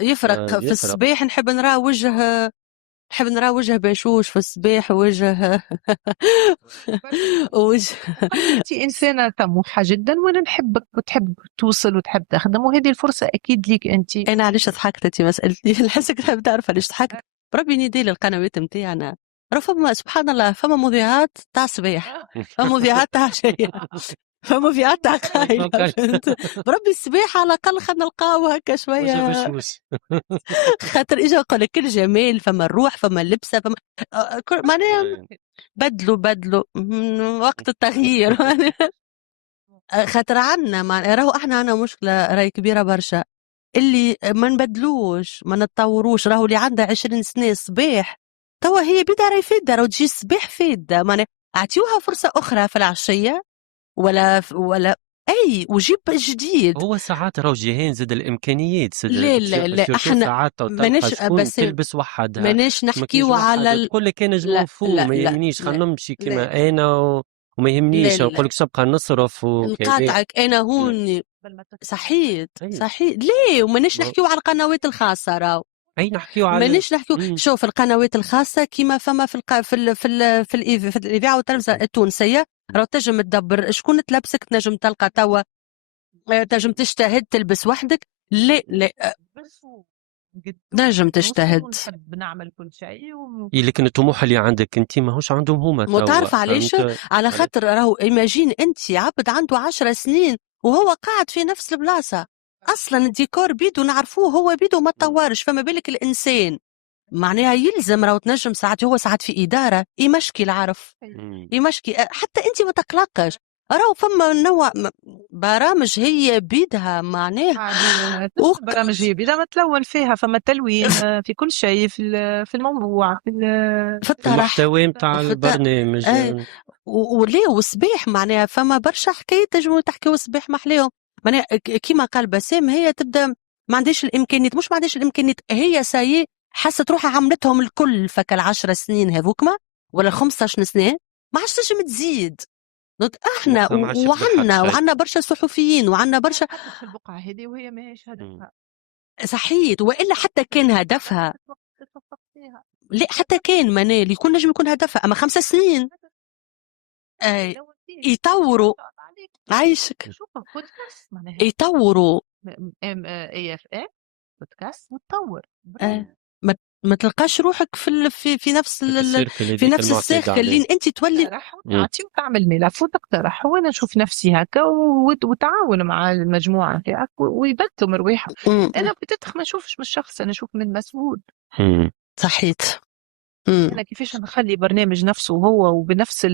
يفرق. في الصباح نحب نرى وجه بشوش في الصباح، وجه انت انسانه طموحه جدا، وانا نحبك وتحب توصل وتحب تخدم، وهذه الفرصه اكيد ليك انت. انا علاش ضحكت انت ما سالتني؟ نحسك تحب تعرف علاش ضحكت. بربي ندي للقنوات نتاعنا راه فما سبحان الله، فما مذيعات تاع صباح، فما مذيعات تاع عشيه، فما مذيعات تاع قايله. بربي الصباح على الاقل خلينا نلقاو هكا شويه خاطر اجا نقول لك الجمال، فما الروح، فما اللبسه، فما معناها بدلوا وقت التغيير. خاطر عنا راهو احنا عنا مشكله راهي كبيره برشا، اللي ما نبدلوش ما نتطوروش. راهو اللي عندها 20 سنه صباح توا هي بدا راهي فاده، راهو تجي الصباح فاده. معناها اعطيوها فرصه اخرى في العشيه ولا اي وجيب جديد. هو ساعات راهو جيهان زاد الامكانيات لا احنا ساعات ماناش تلبس وحدها، ماناش نحكيو على تقول لك انا جو فو ما يهمنيش خلينا نمشي كما انا وما يهمنيش نقول لك سبقى نصرف نقاطعك انا هون. صحيت ليه وماناش نحكيو على القنوات الخاصه. راهو اي نحكيو على مانيش نحكيو. شوف القنوات الخاصه كيما فما في الاذاعه والتلفزه التونسيه، راهو تنجم تدبر شكون تلبسك، تنجم تلقى توا تنجم تجتهد تلبس وحدك. لا نجم تجتهد. نحب نعمل كل شيء لكن الطموح اللي عندك انت ماهوش عندهم هما. متعرف علاش؟ على خاطر راهو ايماجين انت عبد عنده 10 سنين وهو قاعد في نفس البلاصه، اصلا الديكور بيدو نعرفوه، هو بيدو ما تطورش. فما بالك الانسان معناها يلزم راهو تنجم ساعات، هو ساعات في اداره يمشكي العرف، يمشكي حتى انت ما تقلقش. راهو فما نوع برامج هي بيدها معناها برامج هي بيدها ما تلون فيها، فما تلوين في كل شيء في الموضوع في المحتوى نتاع البرنامج. وليه وصباح معناها فما برشا حكايات تنجموا تحكيوا صباح محليهم. معناها كيما قال بسام هي تبدا ما عندهاش الامكانيات، مش ما عندهاش الامكانيات، هي ساي حست روحها عملتهم الكل فك 10 سنين هذوكما ولا 15 سنه، ما عادش تنجم تزيد. احنا وعنا برشا صحفيين وعنا برشا في البقعه هذه وهي ماهيش هدفها. صحيت، والا حتى كان هدفها لا حتى كان منال يكون نجم يكون هدفها، اما 5 سنين يطوروا عايشك، يطوروا اي اف ام بودكاست وتطور. ما تلقاش روحك في نفس السيركل في هذيك نفس المعتاد الساخ اللي عليه. انت تولي. تقترح وتعطي وتعمل ملف وتقترح، وانا نشوف نفسي هكا وتعاون مع المجموعه نتاعك ويبدلوا مرويحهم. انا بتدخل ما نشوفش من الشخص، انا اشوف من المسؤول. صحيت. انا كيفاش نخلي برنامج نفسه هو وبنفس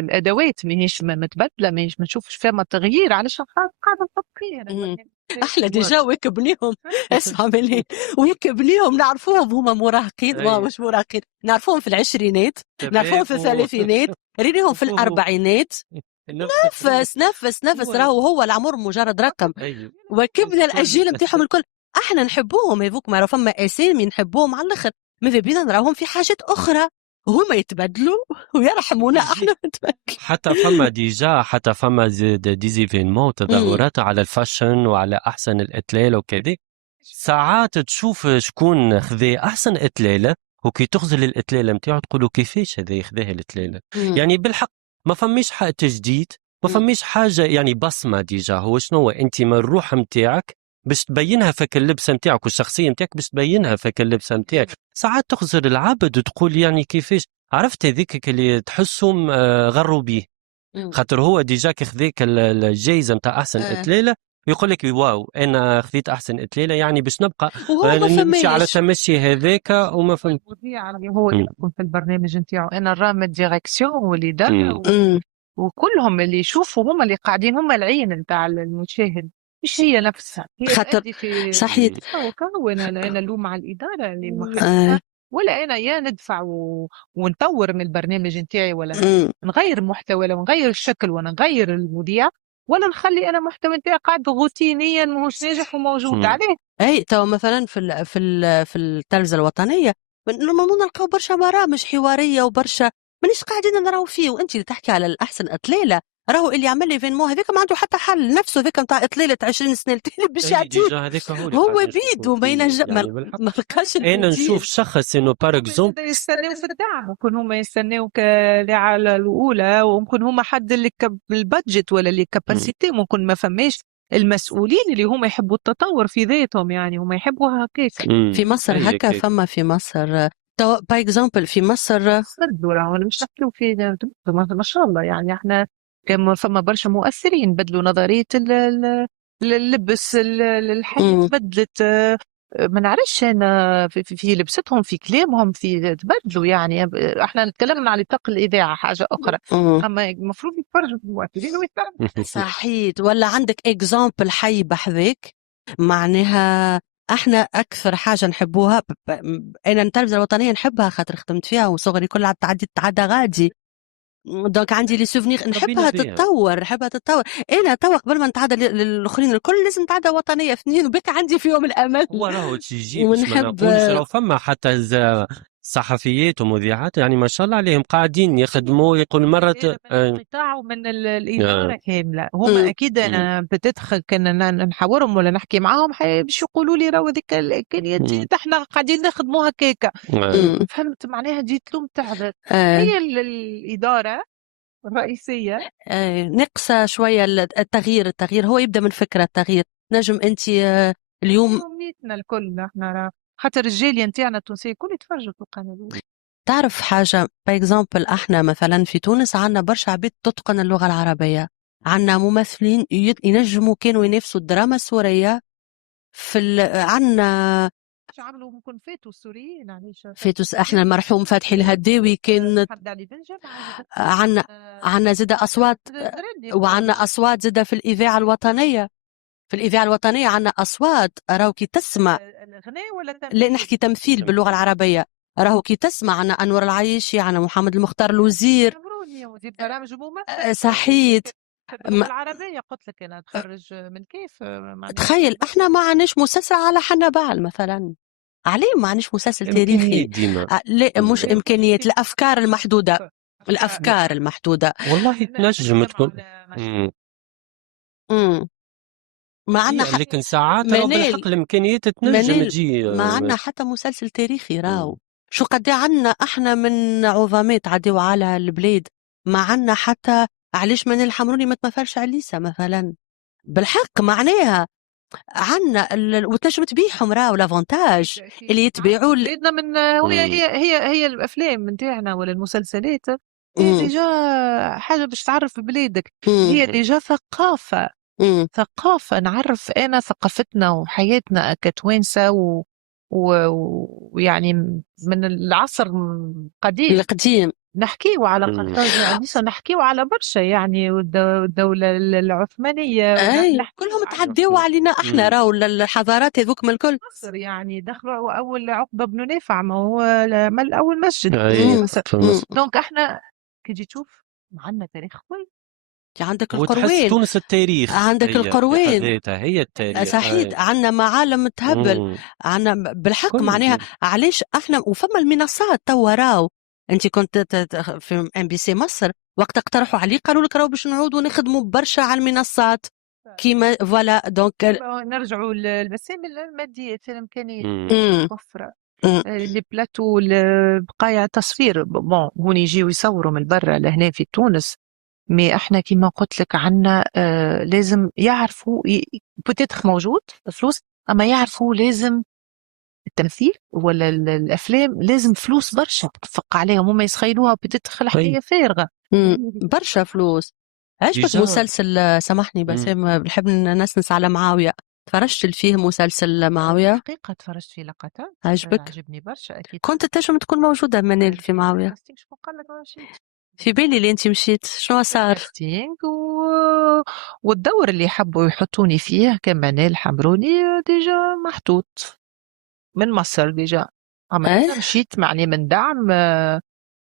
الادوات ماهيش متبدله، ماهيش ما نشوفش فيها تغيير، علشان قاعده تطبيق. احنا ديجا ويك بنيهم اسمع مني، ويك بنيهم نعرفوهم هما مراهقين مش مراهقين، نعرفوهم في العشرينات، نعرفوهم في الثلاثينات، رينيهم في الاربعينات. نفس راهو هو العمر مجرد رقم. وكبنا الاجيال نتاعهم الكل احنا نحبوهم هذوك، ما فما اسامي نحبوهم على الاخر، ماذا بينا نراهم في حاجات اخرى، هما يتبدلوا ويرحمونا احنا نتبدل. حتى فما ديزيفينمون تظاهرات على الفاشن وعلى احسن الاتلال وكذا. ساعات تشوف شكون خذا احسن اتلاله، وكي تغزل الاتلاله نتاعو تقولوا كيفاش هذا يخذاها الاتلاله. يعني بالحق ما فماش حق تجديد، ما فماش حاجه يعني بصمه ديجا. هو شنو انت من الروح نتاعك باش تبينها فك اللبسه نتاعك، والشخصيه نتاعك باش تبينها فك اللبسه نتاعك. ساعات تخزر العبد وتقول يعني كيفاش عرفت هذيك اللي تحسهم غروا بيه، خاطر هو ديجا كخذيك الجائزه نتاع احسن اتلاله، يقول لك واو انا خذيت احسن اتلاله، يعني باش نبقى نمشي على تمشي هذاك وما فهمت. هو يكون في البرنامج نتاعو انا الرام الديريكسيون والاداره وكلهم اللي يشوفوا هم اللي قاعدين، هم العين نتاع المشاهد، مش هي نفسها. هي خاطر صحيح وانا نلوم على الاداره اللي مخليها، ولا انا يا ندفع ونطور من البرنامج نتاعي، ولا نغير المحتوى، ولا نغير الشكل، ولا نغير المذيع، ولا نخلي انا المحتوى نتاعي قاعد روتينيا مش ناجح وموجود عليه. اي تو مثلا في التلفزه الوطنيه نورمالمون نلقاو برشا برامج حواريه وبرشا مانيش قاعدين نراو فيه، وانت اللي تحكي على الاحسن اطلاله راهو اللي عمل ايفينمون هذاك ما عنده حتى حل، نفسه هذاك نتاع اطلاله 20 سنه التالي باش يعطيه هو بيدو ما ينجم ما لقاش. انا نشوف شخص انه بار اكزومبل يستناو في الدعم، ممكن هما يستناو كالإعالة الأولى، وممكن هما حد اللي البادجت ولا اللي كاباسيتي، ممكن ما فماش المسؤولين اللي هما يحبوا التطور في ذاتهم، يعني هما يحبوا هكاك. في مصر هكا فما في مصر باي اكزامبل في مصر بدلوا راهو مش نحكيو في ما شاء الله، يعني احنا كان فما برشا مؤثرين بدلوا نظرية اللبس، الحياة بدلت، ما نعرفش انا في لبستهم، في كلامهم، في تبدلوا. يعني احنا نتكلم على نطاق الاذاعه حاجه اخرى، اما المفروض يتفرجوا في المؤثرين ويتفرجوا. صحيت. ولا عندك اكزامبل حي بحذاك، معناها احنا اكثر حاجه نحبوها انا التلفزه الوطنيه نحبها خاطر خدمت فيها وصغري كلها تعدى غادي، دونك عندي لي سوفنيغ نحبها تتطور، انا توا قبل ما نتعدى للاخرين الكل لازم نتعدى وطنيه اثنين، وبك عندي فيهم الامل. هو راهو تجي باش ما نقولش راهو فما حتى صحفيات ومذيعات يعني ما شاء الله عليهم قاعدين يخدموا، يقول مرة انقطاعوا من الإدارة كاملة. هم أكيد أنا بتدخل كنا نحاورهم ولا نحكي معاهم باش يقولوا لي راهو ذيك الإمكانيات احنا قاعدين نخدموها هكاكا. فهمت معناها جيت لهم تعبت. هي الإدارة الرئيسية نقصة شوية. التغيير هو يبدأ من فكرة التغيير. نجم أنت اليوم أمنيتنا الكل احنا خاطر الجالية نتاعنا التونسية الكل يتفرجوا في القناة. تعرف حاجة بايكزامبل احنا مثلا في تونس عنا برشا عبيد تتقن اللغة العربية، عنا ممثلين ينجموا كانوا ينافسوا الدراما السورية عنا عملوا ممكن فاتوا السوريين، علاش فاتوا احنا المرحوم فتحي الهداوي كان عنا زاد اصوات، وعنا اصوات زاد في الاذاعه الوطنيه. عنا اصوات راهو كي تسمع لا نحكي تمثيل باللغه العربيه، راهو كي تسمع عنا انور العايشي، عنا محمد المختار الوزير، برامج ممثل صحيت العربية. قلت لك أنا أتخرج من كيف تخيل احنا ما عناش مسلسل على حنا بعل مثلا، عليه ما عناش مسلسل تاريخي. لا مش إمكانيات، الأفكار المحدودة والله تنجم تكون ما عنا لكن ساعات بالحق الإمكانيات تنجم تجي. ما عنا حتى مسلسل تاريخي راهو شو قد عنا احنا من عظامات عديوا على البلاد، ما عنا حتى علاش من الحمروني ما تمثلش عليسا مثلا بالحق معناها عندنا وتنجم تبيعهم راهو لافونتاج اللي يتباعوا بلادنا من هي الافلام نتاعنا ولا المسلسلات هي ديجا حاجه باش تعرف بلادك. هي ديجا ثقافه نعرف انا ثقافتنا وحياتنا كتوانسه ويعني من العصر القديم نحكيو على قرطاج يعني نحكيو على برشا يعني والدولة العثمانية اي كلهم تعدوا علينا احنا راهو الحضارات هذوك من الكل. مصر يعني دخلوا اول عقبة بن نافع ما هو مل اول مسجد دونك احنا كي تجي تشوف عندنا تاريخ قوي. عندك وتحس القروين، تونس التاريخ عندك القروين هي التاريخ صحيح. عندنا معالم تهبل، عندنا بالحق معناها علاش احنا وفما المنصات توا راهو. انت كنت في ام بي سي مصر وقت اقترحوا عليه قالوا لك راهو باش نعودوا نخدموا برشا على المنصات كيما فوالا دونك نرجعوا للوسائل الماديه الامكانيه مم. متوفره لي بلاتو بقايا تصوير بون هون يجيو يصوروا من برا لهنا في تونس. مي احنا كيما قلت لك عنا لازم يعرفوا بوتيتر موجود فلوس اما يعرفوا لازم التمثيل ولا الافلام لازم فلوس برشا تدفق عليهم هما يسخيلوها بوتيتر الحكايه فارغه. برشا فلوس. عجبك مسلسل سامحني بسام بنحب نسنس على معاويه، تفرجت فيه مسلسل معاويه؟ حقيقة تفرجت فيه لقطات عجبك؟ عجبني برشا أكيد. كنت تنجم تكون موجودة منال في معاوية؟ في بالي اللي انت مشيت شنو صار؟ والدور اللي حبوا يحطوني فيه كان منال حمروني ديجا محطوط من مصر ديجا. أما أنا مشيت معني من دعم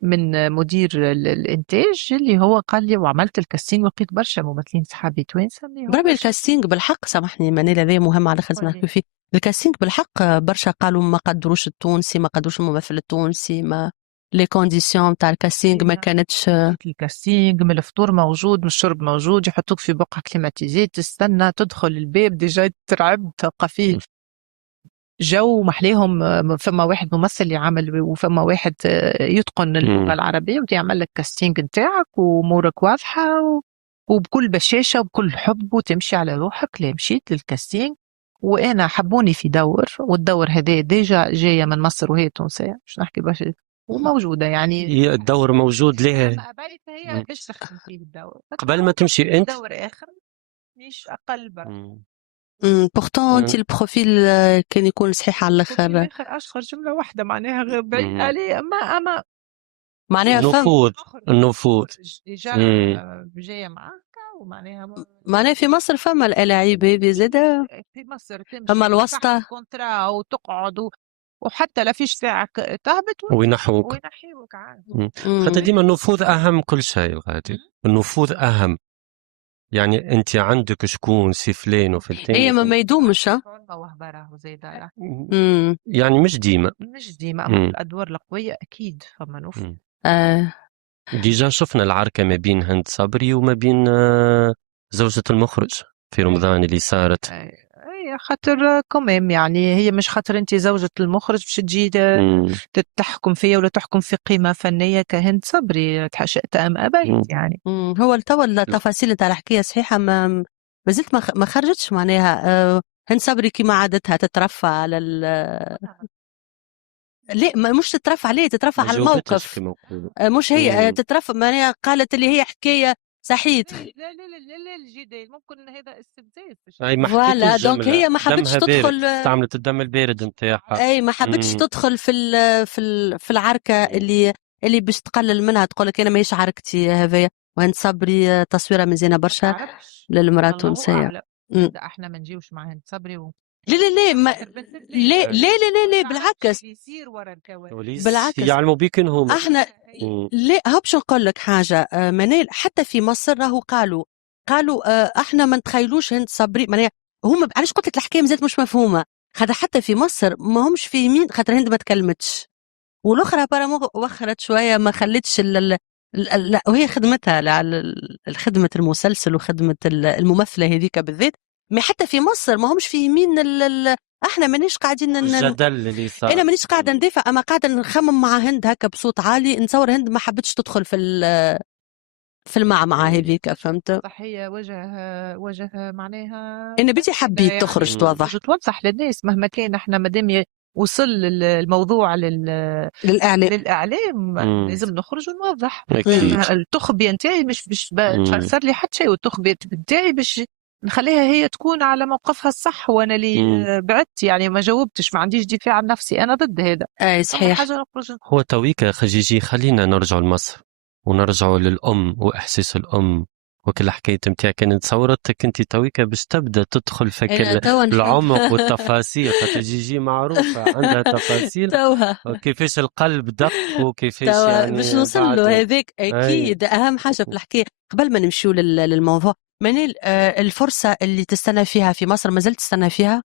من مدير الانتاج اللي هو قال لي وعملت الكاستينج ولقيت برشا ممثلين صحابي توانسه. بربي الكاستينج بالحق سامحني منال هذا مهم على خاطر نحكي فيه. الكاستينج بالحق برشا قالوا ما قدروش التونسي، ما قدروش الممثل التونسي، ما لي كونديسيون تاع الكاستينج ما كانتش. الكاستينج من الفطور موجود من الشرب موجود، يحطوك في بقعه كليماتيزي تستنى تدخل الباب ديجا ترعب تلقى فيه جو محليهم. فما واحد ممثل يعمل وفما واحد يتقن اللغة العربية ويعمل لك كاستينج نتاعك وامورك واضحة وبكل بشاشة وبكل حب وتمشي على روحك. لا مشيت للكاستينج وانا حبوني في دور والدور هذا ديجا جاية من مصر وهي تونسية مش نحكي باش وموجودة يعني الدور موجود ليه هي باش تخدم فيه الدور قبل ما تمشي انت دور اخر مش اقل برا. بورتون انت البروفيل كان يكون صحيح على الاخر. اشهر جمله واحده معناها غير بعيد عليه اما معناها النفوذ جايه معاك معناها في مصر فما الالاعيب هذه زاده في مصر فما الواسطه كونترا وتقعد وحتى لا فيش ساعه تهبط وينحوك عادي. خاطر ديما النفوذ اهم كل شيء غادي. النفوذ اهم يعني انت عندك شكون سي فلان وفي الثاني ايه ما يدومش يعني مش ديما اما الادوار القويه اكيد فما نفوذ. ديجا شفنا العركه ما بين هند صبري وما بين زوجة المخرج في رمضان اللي صارت. خاطر كمام يعني هي مش خاطر انت زوجة المخرج باش تجي تحكم فيا ولا تحكم في قيمة فنية كهند صبري شئت أم أبيت يعني. هو توا التفاصيل تاع الحكاية صحيحة ما زلت ما خرجتش معناها. هند صبري كيما عادتها تترفع على لا مش تترفع عليه تترفع على الموقف مش هي تترفع معناها قالت اللي هي حكاية صحيت. لا الجدال ممكن هذا استفزاز. اي ما حكيتش دونك هي ما حبتش تدخل استعملت الدم البارد نتاعها. اي ما حبتش تدخل في العركه اللي باش تقلل منها تقول لك انا ماهيش عركتي هذايا. وهند صبري تصويره مزيانه برشا للمراه التونسيه. احنا ما نجيوش مع هند صبري لا لا لا لا لا لا لا بالعكس يصير ورا بالعكس يعلموا بيك انهم احنا لا هبش نقول لك حاجه منال حتى في مصر راهو قالوا احنا ما نتخيلوش هند صبري معناها هم علاش قلت لك الحكايه مازالت مش مفهومه. خاطر حتى في مصر ما همش فاهمين خاطر هند ما تكلمتش والاخرى برا وخرت شويه ما خلتش لا وهي خدمتها خدمه المسلسل وخدمه الممثله هذيك بالذات. ما حتى في مصر ما همش فاهمين احنا مانيش قاعدين الجدل اللي صار. انا مانيش قاعده ندافع اما قاعده نخمم مع هند هكا بصوت عالي. نتصور هند ما حبتش تدخل في المعمعة هذيك، فهمت؟ صحية وجه معناها أنا بنتي حبيت يعني تخرج توضح توضح للناس مهما كان احنا مادام وصل الموضوع للإعلام. للإعلام لازم نخرج ونوضح. أكيد. التخبية نتاعي مش تفسر لي حتى شيء، والتخبية نتاعي باش نخليها هي تكون على موقفها الصح، وانا اللي بعدت يعني ما جاوبتش، ما عنديش دفاع عن نفسي، انا ضد هذا. أي أول صحيح. حاجة نخرج. هو تويك يا خجيجي، خلينا نرجع لمصر ونرجع للأم وإحساس الأم وكل حكاية متاعك. كانت تصورتك أنت تويك باش تبدأ تدخل في أنا توا العمق والتفاصيل، خاطر جيجي معروفة عندها تفاصيل توها وكيفاش القلب دق وكيفاش توا يعني باش نوصل له بعد. هذاك أي. أكيد أهم حاجة في الحكاية. قبل ما نمشيو للموضوع منال، الفرصة اللي تستنى فيها في مصر ما زلت تستنى فيها،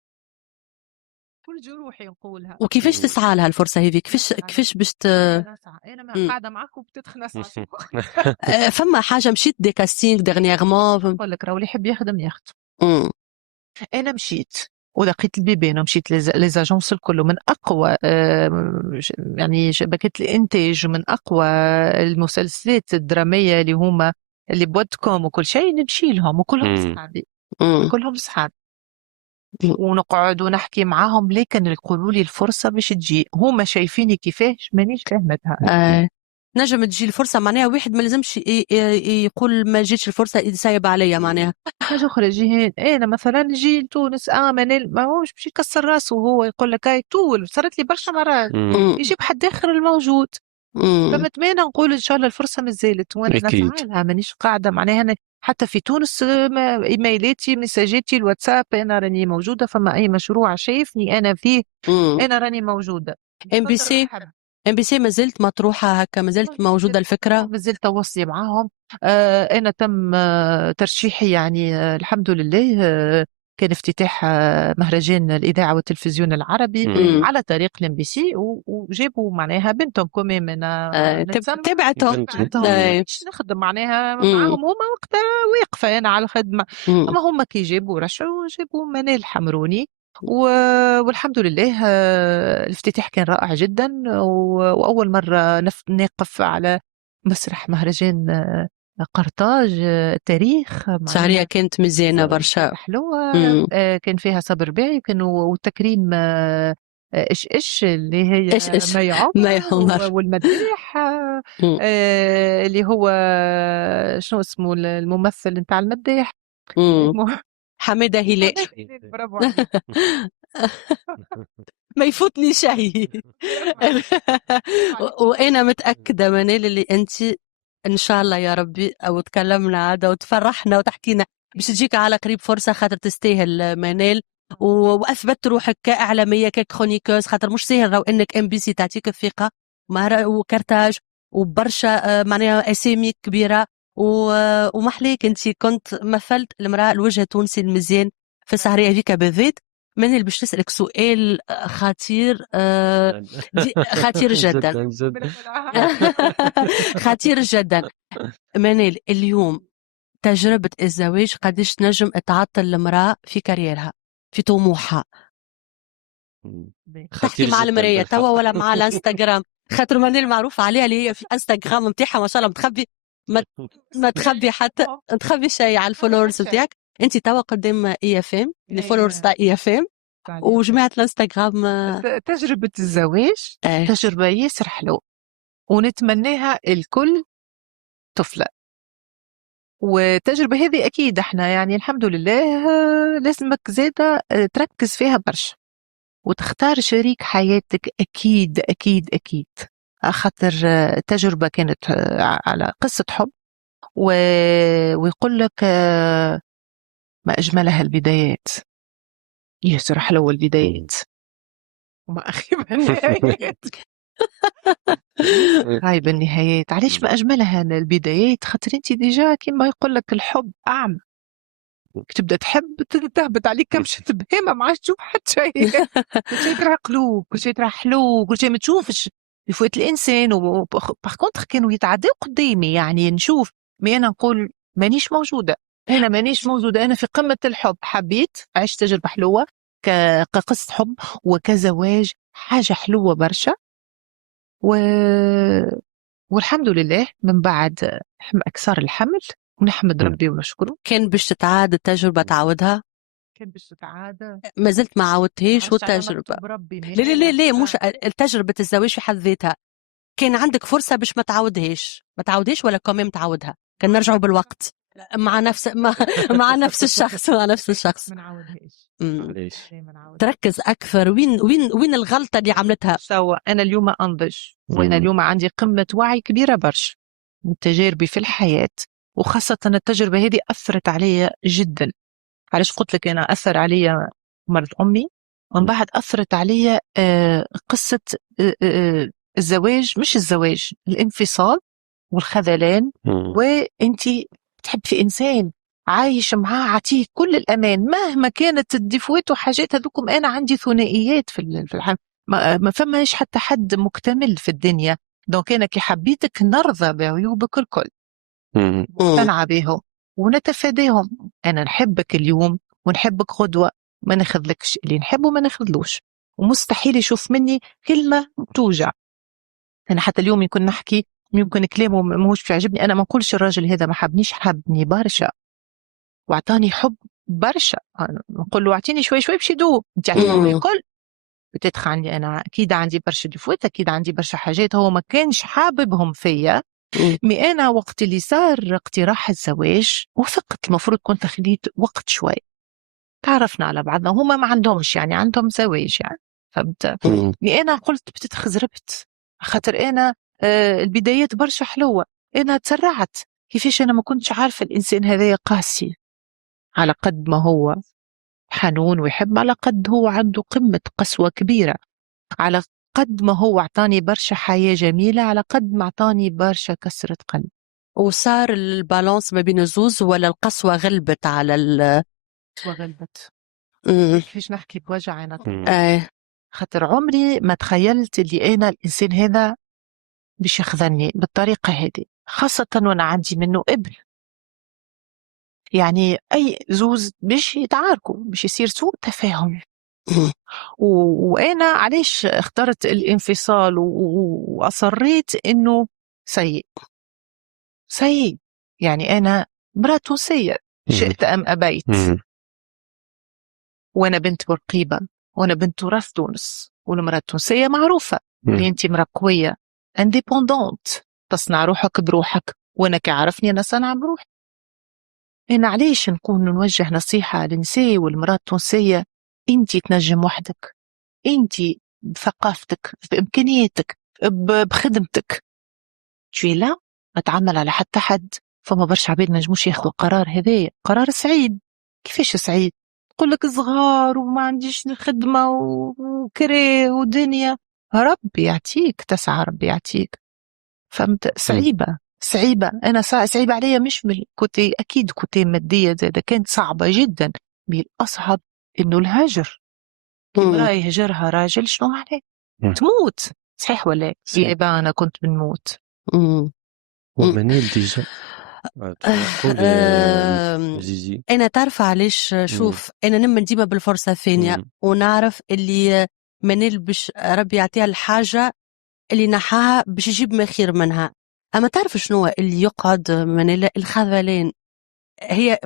كل جروحي نقولها. وكيفاش تسعى لها الفرصة هذه؟ كيفاش باش انا قاعده معاك وبتدخل نسعى. فما حاجة مشيت دي كاستينغ ديرنييرمون؟ نقول لك راهو اللي يحب يخدم يخدم. انا مشيت ولقيت البيبان ومشيت ليزاجونس الكل من اقوى يعني شبكات الانتاج، من اقوى المسلسلات الدراميه اللي هما اللي بودكم وكل شيء، نمشي لهم وكلهم صحابي، كلهم صحابي، ونقعد ونحكي معاهم، لكن يقولوا لي الفرصه باش تجي، هما شايفيني كيفاش مانيش فاهمتها. نجم تجي الفرصة معناها واحد ما لازمش يقول ما جيتش الفرصة يسايب عليا معناها. حاجة أخرى جيهان، أنا مثلا جي لتونس منال ما هوش باش يكسر راسه وهو يقول لك هاي طول، صارت لي برشا مرات يجيب حد آخر الموجود. فمتمنى نقول إن شاء الله الفرصة مازالت، وأنا نسعى لها، مانيش قاعدة معناها. أنا حتى في تونس إيميلاتي مساجاتي الواتساب أنا راني موجودة، فما أي مشروع شايفني أنا فيه أنا راني موجودة. ام بي سي ما زلت مطروحه هكا، ما زلت موجوده الفكره، ما زلت تواصلي معاهم. انا تم ترشيحي يعني الحمد لله. كان افتتاح مهرجان الاذاعه والتلفزيون العربي على طريق الام بي سي، وجابوا معناها بنتهم كمان انا تبعتهم باش نخدم معناها معاهم هما وقتها واقفه انا على الخدمه. اما هما كي جابوا رشحوا جابوا منال الحمروني، والحمد لله الافتتاح كان رائع جدا، وأول مرة نقف على مسرح مهرجان قرطاج تاريخ. شهرية كانت مزيانة برشا حلوة. كان فيها صبر باعي، وتكريم إش اللي هي مي عمر والمداح اللي هو شنو اسمه الممثل نتاع المداح، حمادة هلال. برافو عليك. ما يفوتني شيء. وانا متاكده منال اللي انت ان شاء الله يا ربي او تكلمنا عاده وتفرحنا وتحكينا باش تجيك على قريب فرصه، خاطر تستاهل منال، واثبت روحك كاعلاميه ككرونيكوز، خاطر مش سهل راهو انك ام بي سي تعطيك الثقه وكرتاج وبرشا معناها اسامي كبيره، ومحليك انت كنت مثلت المراه الوجه التونسي المزيان في السهريه هذيك بالذات. منال باش تسألك سؤال خطير، خطير جدا. خطير جدا. منال، اليوم تجربة الزواج قديش نجم تعطل المرأة في كاريرها في طموحها؟ تحكي مع المراية توا ولا مع الانستغرام؟ خاطر منال معروف عليها اللي هي في انستغرام متاعها ما شاء الله متخبي، ما تخبي حتى تخبي شيء على الفولورز نتاعك. انت توا قدام اي اف ام، الفولورز تاع اي اف ام وجماعة الانستغرام. تجربة الزواج تجربة ياسر حلو، ونتمناها الكل طفلة. والتجربة هذه أكيد احنا يعني الحمد لله لازمك زادة تركز فيها برشا، وتختار شريك حياتك أكيد أكيد أكيد، خاطر التجربة كانت على قصة حب، ويقول لك ما أجملها البدايات، ياسر حلوة البدايات وما أخيب النهايات. خايب النهايات. علاش ما أجملها البدايات؟ خاطر أنت ديجا كيما يقول لك الحب أعمى، تبدا تحب تهبط عليك كبشة بهيمة ما عادش تشوف حتى شيء. كل شيء ترى قلوب، كل شيء ترى حلو، كل شيء ما تشوفش يفوت الإنسان. باغ كونتخ كانوا يتعداو قدامي يعني نشوف، مي أنا نقول مانيش موجودة، أنا مانيش موجودة، أنا في قمة الحب، حبيت عشت تجربة حلوة كقصة حب وكزواج، حاجة حلوة برشا. والحمد لله من بعد أكثر الحمل ونحمد مم. ربي ونشكره. كان باش تتعاد التجربة تعودها؟ كان باش تتعاد، ما زلت ما عاودتهاش معرفتش على والتجربة؟ مكتوب ربي لا لا لا لا، مش تجربة الزواج في حد ذاتها، كان عندك فرصة باش ما تعودهاش ولا كمان تعودها؟ كان نرجعوا بالوقت مع نفس مع نفس الشخص ما نعاودهاش. معليش. لا، ما نعاودهاش. تركز أكثر وين الغلطة اللي عملتها. سوا أنا اليوم أنضج، وأنا اليوم عندي قمة وعي كبيرة برشا من تجاربي في الحياة، وخاصة التجربة هذه أثرت علي جدا. علاش قلت لك أنا أثر علي مرض أمي، ومن بعد أثرت علي قصة الزواج، مش الزواج، الانفصال والخذلان. وانتي تحب في إنسان عايش معاه عطيه كل الأمان مهما كانت الديفوات وحاجات هذوكم. أنا عندي ثنائيات في الحياة، ما فماش حتى حد مكتمل في الدنيا. دونك أنا كي حبيتك نرضى بعيوبك الكل، مقتنعة بهم ونتفاداهم. أنا نحبك اليوم ونحبك غدوة، ما ناخذلكش اللي نحبه ما ناخذلوش، ومستحيل يشوف مني كلمة توجع. أنا حتى اليوم يكون نحكي يمكن كلامه ماهوش بيعجبني، أنا ما نقولش الراجل هذا ما حبنيش، حبني برشا واعطاني حب برشا. نقول له اعطيني شوي شوي باش يدوب، انت اعطيني الكل. بتدخل عندي انا اكيد عندي برشا ديفوات، اكيد عندي برشا حاجات هو ما كانش حاببهم فيا. مي انا وقت اللي صار اقتراح الزواج وثقت، المفروض كنت خليت وقت شوي، تعرفنا على بعضنا. هما ما عندهمش يعني عندهم زواج يعني، فهمت. مي انا قلت بتتخزربت خاطر انا البدايات برشا حلوة. انا تسرعت كيفاش انا ما كنتش عارفة الانسان هذا قاسي، على قد ما هو حنون ويحب على قد هو عنده قمة قسوة كبيرة، على قد ما هو أعطاني برشا حياة جميلة على قد ما أعطاني برشا كسرة قلب. وصار البالانس ما بين الزوز ولا القسوة غلبت على قسوة غلبت. مم. كيفاش نحكي بوجع أنا خاطر عمري ما تخيلت اللي أنا الإنسان هذا باش يخذلني بالطريقة هذه، خاصة وأنا عندي منه ابن. يعني أي زوز باش يتعاركوا باش يصير سوء تفاهم. وأنا علاش اخترت الانفصال وأصريت إنه سيء سيء. يعني أنا امرأة تونسية شئت أم أبيت، وأنا بنت بورقيبة، وأنا بنت تراث تونس، والمرأة التونسية معروفة اللي أنت امرأة قوية independent، تصنع روحك بروحك، وأنا كعرفني أنا صنع بروحي. أنا علاش نكون نوجه نصيحة للنساء والمرأة التونسية؟ أنت تنجم وحدك، أنت بثقافتك بإمكانياتك بخدمتك تشي لا ما تعمل على حتى حد. فما برشا عباد ما نجموش ياخذوا قرار هذايا، قرار سعيد. كيفاش سعيد؟ تقول لك صغار وما عنديش خدمة وكري ودنيا. ربي يعطيك تسعى، ربي يعطيك. فهمت؟ صعيبة صعيبة. أنا صعيبة عليا مش من كوتي، أكيد كوتي مادية زادة كانت صعبة جدا. بالأصعب إنه الهجر. امرأة يهجرها راجل شنو معناه؟ تموت. صحيح ولا لا؟ أنا كنت بنموت. ومنيل ديجا جيجي. أنا تعرف علاش؟ شوف أنا نمن ديما بالفرصة الثانية، ونعرف اللي منيل باش ربي يعطيها الحاجة اللي نحاها باش يجيب ما خير منها. أما تعرف شنو اللي يقعد منيل؟ الخذلان. هي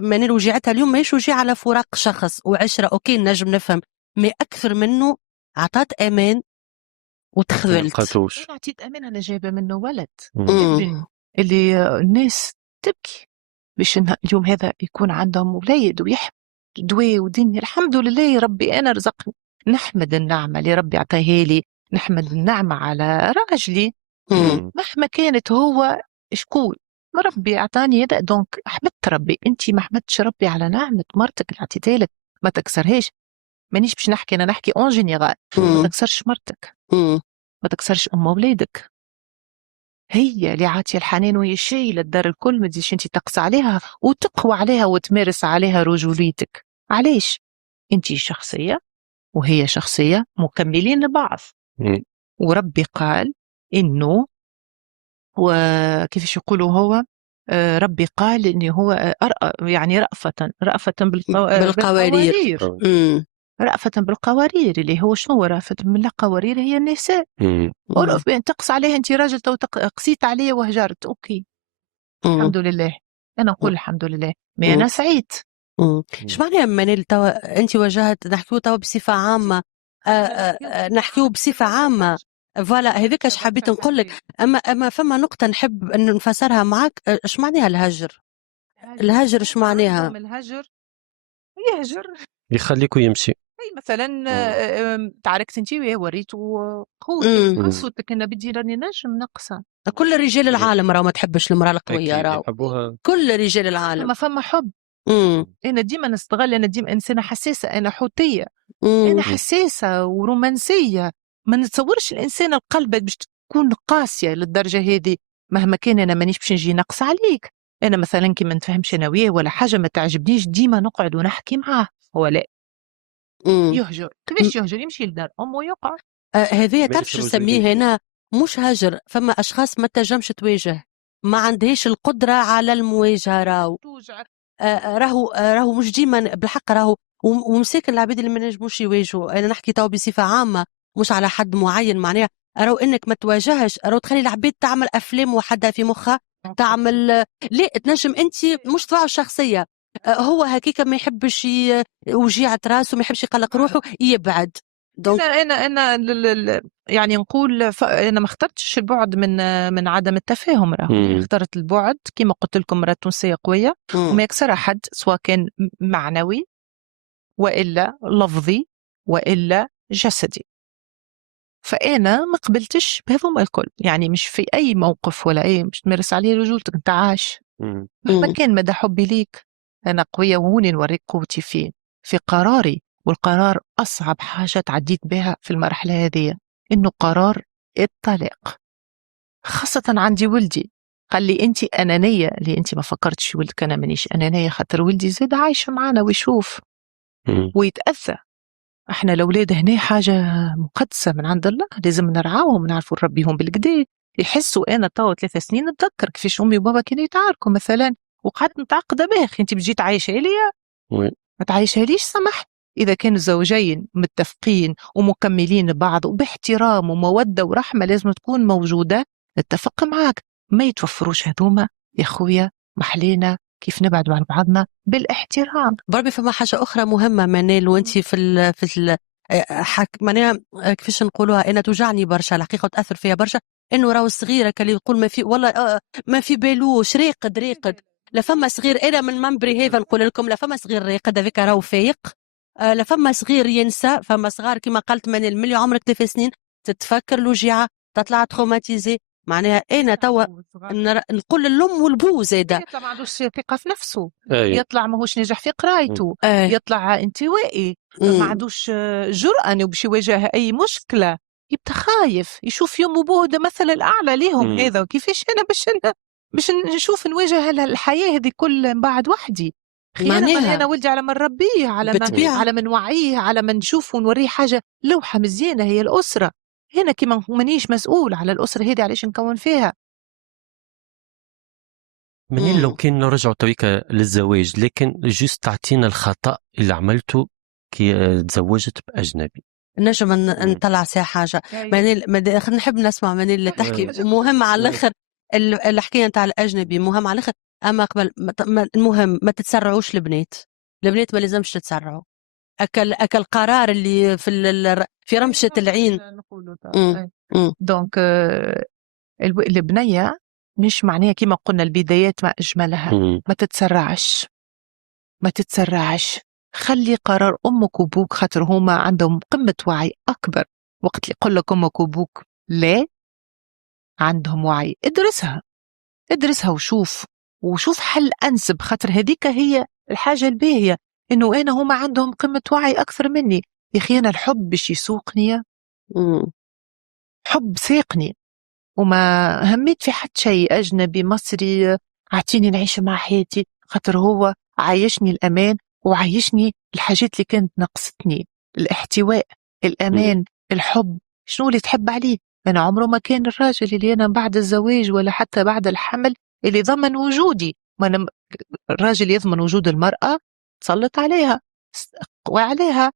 منيل وجعتها اليوم ماهيش وجع على فراق شخص وعشرة، أوكي نجم نفهم، ما أكثر منه عطات أمان وتخذلت. أنا عطيت أمان، أنا جايبة منه ولد ابن اللي الناس تبكي باش اليوم هذا يكون عندهم وليد ويحب دواء ودنيا. الحمد لله يا ربي أنا رزقني، نحمد النعمة اللي ربي عطاها لي، نحمد النعمة على راجلي مهما كانت هو شكون. ما ربي أعطاني هذا، دونك أحمدت ربي. أنت ما حمدتش ربي على نعمة مرتك اللي عطيتها لك، ما تكسرهاش. مانيش باش نحكي، أنا نحكي أون جينيرال. ما تكسرش مرتك، ما تكسرش أم أولادك، هي اللي عاطيه الحنان وهي شايله الدار الكل. ما تجيش انت تقص عليها وتقوى عليها وتمارس عليها رجوليتك. علاش؟ انت شخصيه وهي شخصيه مكملين لبعض. وربي قال انه، وكيفاش يقولوا هو ربي قال انه هو يعني رأفة بالقوارير. رأفة بالقوارير، اللي هو شنو هو رأفة بالقوارير؟ هي النساء. ورأف بين تقص عليه أنت راجل تو قسيت عليه وهجرت، أوكي الحمد لله، أنا نقول الحمد لله، ما أنا سعيد. اش معناها منال توا انت واجهت نحكيو توا بصفه عامه، نحكيو بصفه عامه فوالا هذيك اش حبيت نقول لك. اما فما نقطه نحب ان نفسرها معك، اش معناها الهجر؟ الهجر اش معناها؟ الهجر يهجر، يخليك ويمشي. اي مثلا تعاركت انت وياه وريته قوتك قسوتك، انا بدي راني نجم نقصه. كل رجال العالم راهو ما تحبش المراه القويه، راهو يحبوها كل رجال العالم. ما فما حب. امم انا ديما نستغل، انا ديما انسانه حساسه، انا حوتيه، انا حساسه ورومانسيه. ما نتصورش الانسانه القلب باش تكون قاسيه للدرجه هذه. مهما كان انا مانيش باش نجي نقص عليك. انا مثلا كي ما نتفهمش انا وياه ولا حاجه ما تعجبنيش، ديما نقعد ونحكي معاه. هو لا يهجر، كيفاش يهجر؟ يمشي لدار امه ويقعد. هذايا تعرف شو نسميه هنا؟ مش هجر، فما اشخاص ما تنجمش تواجه، ما عندهاش القدره على المواجهه. راهو مش ديما بالحق، راهو ومساكن العباد اللي ما نجموش يواجهوا. انا نحكي تو بصفه عامه مش على حد معين، معناها راهو انك ما تواجهش، راهو تخلي العباد تعمل افلام وحدها في مخها، تعمل لا تنجم انت مش طباعه الشخصيه. هو هكيك ما يحبش وجيعة راسه، ما يحبش يقلق روحه، يبعد. دونك انا يعني نقول انا ما اخترتش البعد من عدم التفاهم، راهو اخترت البعد كما قلت لكم، مرة تونسية قوية وما يكسرها حد، سواء كان معنوي والا لفظي والا جسدي. فانا ما قبلتش بهذوما الكل، يعني مش في اي موقف ولا اي مش تمارس عليه رجولتك انت عاش. مهما كان مدى حبي ليك انا قويه، وهوني نوريك قوتي فين، في قراري. والقرار اصعب حاجه تعديت بها في المرحله هذه، انه قرار الطلاق، خاصه عندي ولدي. قال لي انت انانيه، اللي انت ما فكرتش في ولدك. انا مانيش انانيه، خاطر ولدي زاد عايش معنا ويشوف ويتاذى. احنا الاولاد هنا حاجه مقدسه من عند الله، لازم نرعاهم ونعرفوا نربيهم بالكدا. يحسوا انا تو 3 سنين نتذكر كيفاش امي وبابا كانوا يتعاركوا مثلا، وقعدت متعقده به. انت بتجي تعيشها لي، ما تعيشها ليش؟ سمح. اذا كانوا الزوجين متفقين ومكملين بعض وباحترام وموده ورحمه لازم تكون موجوده، نتفق معاك. ما يتوفروش هذوما يا خويا، محلينا كيف نبعد عن بعضنا بالاحترام. بربي فما حاجة أخرى مهمة منال، وأنت معناها كيفاش نقولوها، أنا توجعني برشا الحقيقة وتأثر فيها برشا، إنه راهو الصغيرة كان يقول ما في والله ما في بالوش راقد. لا فما صغير، أنا من منبري هذا نقول لكم، لا فما صغير راقد هذاك راهو فايق. لا فما صغير ينسى، فما صغار كما قالت منال ملي عمرك 3 سنين تتفكر الوجيعة، تطلع تروماتيزي. معناها أنا توا نقول للأم والبو زاده، يطلع ما عندوش ثقة في نفسه، يطلع ماهوش ناجح في قرايته، يطلع انطوائي، ما عندوش جرأة انه باش يواجه اي مشكلة، يبقى خايف، يشوف يوم وبوه ده مثل الأعلى ليهم. هذا كيفاش أنا باش نشوف نواجه الحياة هذه كل بعد وحدي. معناها أنا ولدي على ما نربيه، على ما نوعيه، على ما نشوف ونوريه حاجة لوحة مزيانة هي الأسرة. هنا كما مانيش مسؤول على الأسرة هذه علاش نكون فيها. من لو كان نرجعوا تويكا للزواج، لكن جوست تعطينا الخطأ اللي عملته كي تزوجت بأجنبي. نجم نطلع فيها حاجة. منال نحب نسمع منال اللي تحكي، مهم على الآخر الحكاية نتاع الأجنبي مهم على الآخر. أما قبل المهم ما تتسرعوش البنات ما لازمش تتسرعوا. أكل قرار اللي في رمشة العين. دونك البنية مش معناها كما قلنا البدايات ما أجملها. ما تتسرعش، خلي قرار أمك وبوك، خاطر هما عندهم قمة وعي أكبر. وقت اللي يقول لك أمك وبوك لا، عندهم وعي. ادرسها وشوف حل أنسب، خاطر هذيك هي الحاجة الباهية، إنه أنا هما عندهم قمة وعي أكثر مني. يا أخي أنا الحب باش يسوقني، حب ساقني، وما هميت في حد شيء أجنبي مصري عطيني نعيش مع حياتي، خاطر هو عايشني الأمان وعايشني الحاجات اللي كانت نقصتني، الاحتواء، الأمان، الحب. شنو اللي تحب عليه؟ أنا عمره ما كان الراجل اللي أنا بعد الزواج ولا حتى بعد الحمل اللي ضمن وجودي. ما أنا الراجل يضمن وجود المرأة، تسلط عليها وعليها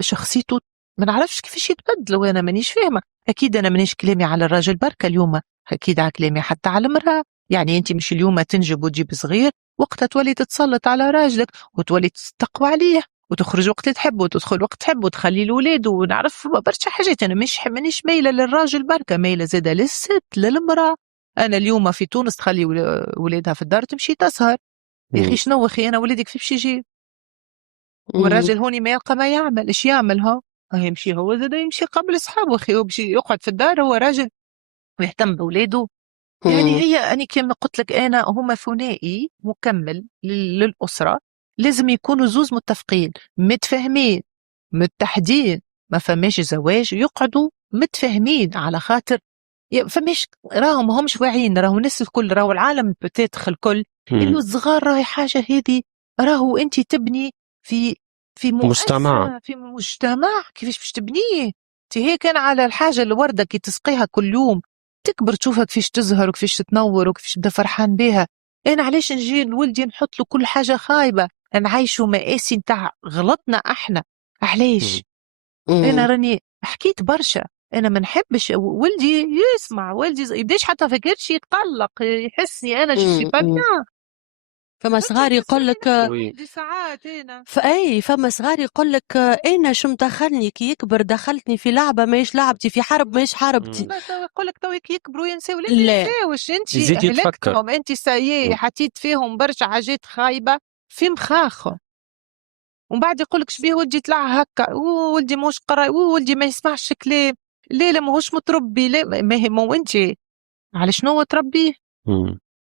شخصيته ما نعرفش كيفاش يتبدل، وأنا مانيش فاهمة. أكيد أنا مانيش كلامي على الراجل بركة اليوم، أكيد على كلامي حتى على المرأة. يعني أنت مش اليوم تنجب وتجيب صغير وقتها تولي تتسلط على راجلك وتولي تستقوى عليه وتخرج وقت تحب وتدخل وقت تحب وتخلي الولاد ونعرف برشا حاجات. أنا مانيش مايلة للراجل بركة، مايلة زادة للست للمرأة. أنا اليوم في تونس تخلي ولادها في الدار تمشي تسهر. يا أخي شنو أخي أنا ولادك كيفاش يجي؟ والراجل هوني ما يلقى ما يعمل، إيش يعمل ها؟ يمشي هو زاد يمشي قبل أصحابه أخي، هو بيمشي يقعد في الدار، هو راجل ويهتم بولاده. يعني هي أنا كما قلت لك أنا هما ثنائي مكمل للأسرة، لازم يكونوا زوز متفقين متفاهمين متحدين. ما فماش زواج يقعدوا متفاهمين على خاطر فماش راهم ما همش واعيين، راهو الناس الكل راهو العالم بتاتخ الكل انه الصغار راهي حاجه هذه. راهو انت تبني في مجتمع. مؤسسه في مجتمع كيفاش باش تبنيه. انت هيك كان على الحاجه الورده كي تسقيها كل يوم تكبر تشوفها كيفاش تزهر وكيفاش تتنور وكيفاش تبدا فرحان بها. انا علاش نجي لولدي نحط له كل حاجه خايبه، نعيشوا مآسي نتاع غلطنا احنا. علاش؟ انا راني حكيت برشا، انا ما نحبش ولدي يسمع، ولدي يبداش حتى فكرش يتطلق يحسني انا جو سي با بيان. فما صغار يقول لك دي ساعات انا فما صغار يقول لك انا شو مدخلني كي يكبر دخلتني في لعبه ماهيش لعبتي، في حرب ماهيش حربتي. لا تو يقول لك تو يكبروا ينساو، لا ما لا ينساوش. انت يزيد يتفكر. هلكتهم، انت سايي حطيت فيهم برشا حاجات خايبه في مخاخهم. ومن بعد يقول لك شبيه ولدي طلع هكا، ولدي مش قرا، ولدي ما يسمعش كلام، لا ماهوش متربي، لا ما هو انت على شنو تربيه؟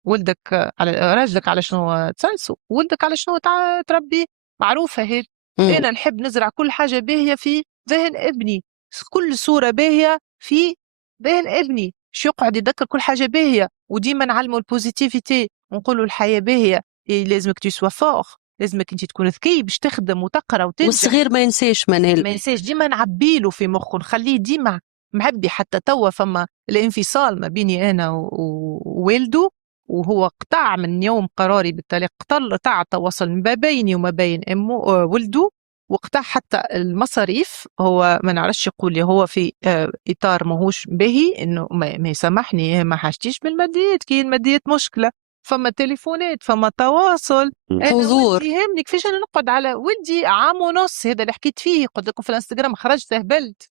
ولدك على راجلك على شنو تسلسوا، ولدك على شنو تربيه؟ معروفه هيك. انا نحب نزرع كل حاجه باهيه في ذهن ابني، كل صوره باهيه في ذهن ابني، شو يقعد يذكر كل حاجه باهيه. وديما نعلمه البوزيتيفيتي ونقولوا الحياه باهيه، لازمك تسوا فور، لازمك انت تكون ذكي باش تخدم وتقرا وتنجح. والصغير ما ينساش منال، ما ينساش، ديما نعبيله في مخه، نخليه ديما معبي. حتى توا فما الانفصال ما بيني انا ووالده، وهو قطع من يوم قراري بالطلاق، قطع تواصل ما بيني وما بين امه ولده، وقطع حتى المصاريف. هو ما نعرفش يقول لي هو في اطار ماهوش باهي انه ما يسامحني، ما حاجتيش بالماديات، كي الماديات مشكله، فما تليفونات فما تواصل. انا حضور. ولدي يهمني كيفاش انا نقعد على ولدي عام ونص، هذا اللي حكيت فيه قلت لكم في الانستغرام، خرجت هبلت.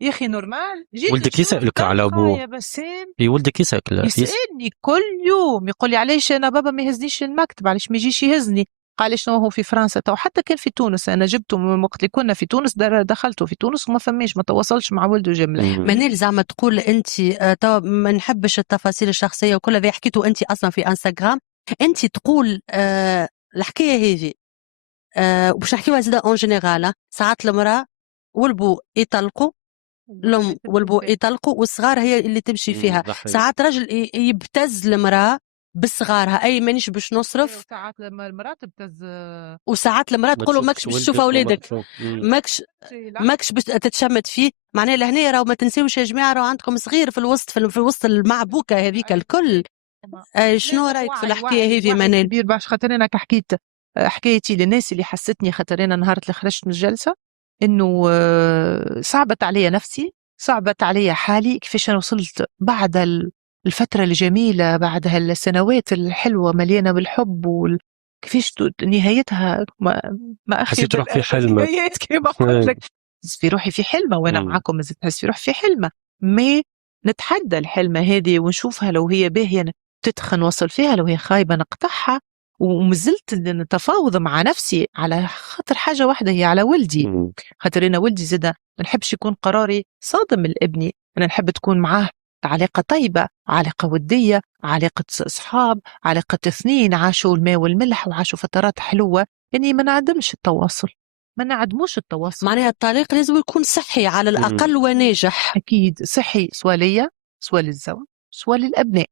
يا اخي نورمال جيت ولدك يسألك على ابوه يا بسام، في ولدك يسألني كل يوم يقول لي علاش انا بابا ما يهزنيش المكتب، علاش ما يجيش يهزني؟ قال لي شنو هو في فرنسا تو، حتى كان في تونس انا جبته من وقت اللي كنا في تونس، دخلته في تونس وما فماش ما تواصلش مع ولده جمله. منال زعما تقول انت توا ما نحبش التفاصيل الشخصيه وكل هذا حكيته انت اصلا في انستغرام، انت تقول الحكايه هذه وباش نحكيوها زاده اون جينيرال. ساعات المراه والبو يطلقوا، الام والبو يطلقوا والصغار هي اللي تمشي فيها. ساعات رجل يبتز المراه بصغارها، اي مانيش باش نصرف. ساعات لما المراه تبتز، وساعات المراه تقول له ماكش باش تشوف اولادك، ماكش باش تتشمت فيه. معناها لهنا راهو ما تنسيوش يا جماعه، راهو عندكم صغير في وسط المعبوكه هذيك الكل. شنو رايك في الحكايه هذه منال؟ كبير باش خاطر انا كحكيت حكايتي للناس اللي حستني، خاطر انا نهار اللي خرجت من الجلسه انه صعبت عليا نفسي، صعبت عليا حالي، كيفاش انا وصلت بعد الفتره الجميله، بعد هالسنوات الحلوه مليانه بالحب كيفاش نهايتها ما حسيت روحك في حلمة. نهايات كما قلت لك، في روحي في حلمه وانا معاكم، مازلت نحس في روحي في حلمه. ما نتحدى الحلمه هذه ونشوفها، لو هي باهيه تدخن وصل فيها، لو هي خايبه نقطعها. ومازلت نتفاوض مع نفسي على خاطر حاجه واحده، هي على ولدي. خاطر انا ولدي زاد ما نحبش يكون قراري صادم لابني، انا نحب تكون معاه علاقة طيبة، علاقة ودية، علاقة أصحاب، علاقة اثنين عاشوا الماء والملح وعاشوا فترات حلوة. يعني ما نعدمش التواصل، ما نعدموش التواصل. معناها الطريق لازم يكون صحي على الأقل وناجح. أكيد صحي، سواء ليا سواء للزوج سواء للأبناء،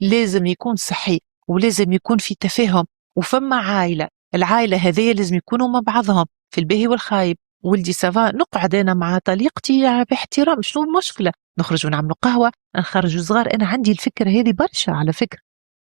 لازم يكون صحي ولازم يكون في تفاهم. وفما عائلة، العائلة هذه لازم يكونوا مع بعضهم في الباهي والخايب. ولدي سافا نقعد انا مع طليقتي باحترام، شنو المشكله؟ نخرج ونعملوا قهوه، نخرجوا صغار. انا عندي الفكره هذه برشا على فكره،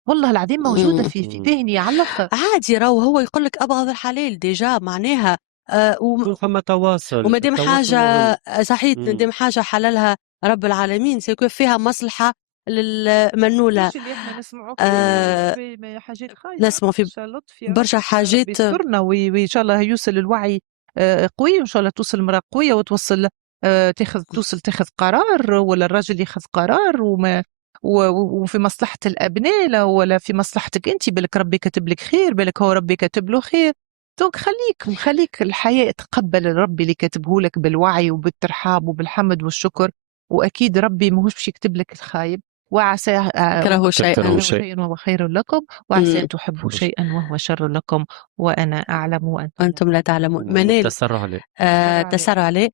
والله العظيم موجوده في ذهني على الاخر. عادي، راهو هو يقول لك ابغض الحلال ديجا، معناها يكون فما تواصل، ومادام التواصل حاجة مهم. صحيح، مم. مادام حاجة حللها رب العالمين سيكون فيها مصلحة للمنولة. مش اللي احنا نسمعوا آه، في حاجات خايبة. نسمع في ان شاء الله لطف يا رب، برشا يا رب حاجات. يسترنا وان شاء الله يوصل الوعي قوي، وان شاء الله توصل المرأة قوية وتوصل تاخذ قرار، ولا الراجل ياخذ قرار وفي مصلحة الأبناء، لا ولا في مصلحتك أنت. بالك ربي كاتب لك خير، بالك هو ربي كاتب له خير. دونك خليك الحياة تقبل ربي اللي كاتبه لك بالوعي وبالترحاب وبالحمد والشكر. وأكيد ربي ماهوش باش يكتب لك الخايب. وعسى تكرهوا شيئا. تكرهوا شيئا وهو خير لكم، وعسى مم. أن تحبوا شيئا وهو شر لكم، وأنا أعلم وأنتم لا تعلمون. منال، تسرع عليه. تسرع عليه.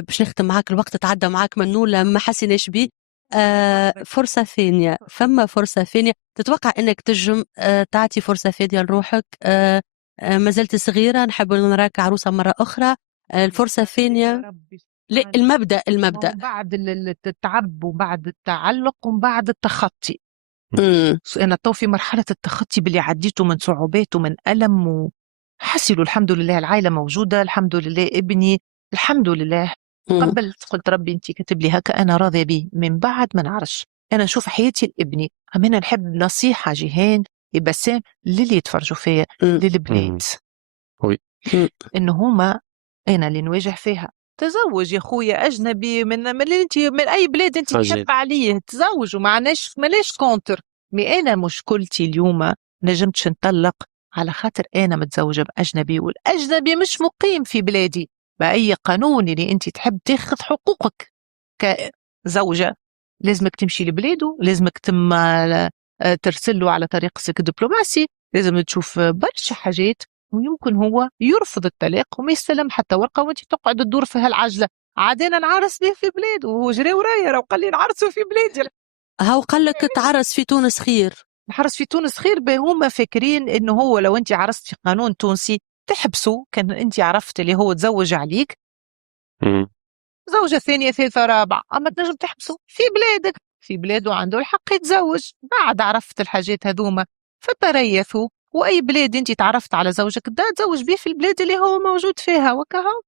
باش نختم معاك، الوقت تعدى معاك منولة، ما حسيناش بيه. فرصة ثانية، فما فرصة ثانية. تتوقع انك تجم تعطي فرصة ثانية لروحك؟ ما زلت صغيرة، نحب نراك عروسة مرة أخرى. الفرصة الثانية. لا، المبدأ بعد التعب وبعد التعلق وبعد التخطي. مم. أنا تو في مرحلة التخطي باللي عديته من صعوبات ومن ألم، وحسيلو الحمد لله العائلة موجودة، الحمد لله ابني، الحمد لله. مم. قبلت قلت ربي انت كاتب لي هكا، انا راضيه بيه. من بعد ما نعرفش، انا نشوف حياتي لابني. اما انا نحب نصيحه جيهان بسام للي يتفرجوا فيا، مم. للبنات، وي. مم. ان هما انا اللي نواجه فيها. تزوج يا خويا اجنبي من اللي انت من اي بلاد انت حاجات. تحب عليه، تزوج ماناش كونتر. مي انا مشكلتي اليوم نجمتش نطلق على خاطر انا متزوجه باجنبي، والاجنبي مش مقيم في بلادي. بأي قانون اللي انت تحب تاخذ حقوقك كزوجه لازمك تمشي لبلاده، لازمك ترسل له على طريق سلك دبلوماسي، لازم تشوف برشا حاجات. ويمكن هو يرفض الطلاق وما يستلم حتى ورقه، وانت تقعد تدور في هالعجله. عاد انا نعرس به في بلاده، وهو جري ورايا راه قال لي نعرسه في بلادي. هاو قال لك تعرس في تونس خير. نحرس في تونس خير. هما فاكرين انه هو لو انت عرست في قانون تونسي تحبسه. كان انت عرفت اللي هو تزوج عليك مم. زوجة ثانية ثالثة رابعة، أما تنجم تحبسه في بلادك، في بلاده عنده الحق يتزوج. بعد عرفت الحاجات هذوما فتريثوا. وأي بلاد أنت تعرفت على زوجك دا تزوج به في البلاد اللي هو موجود فيها وكها.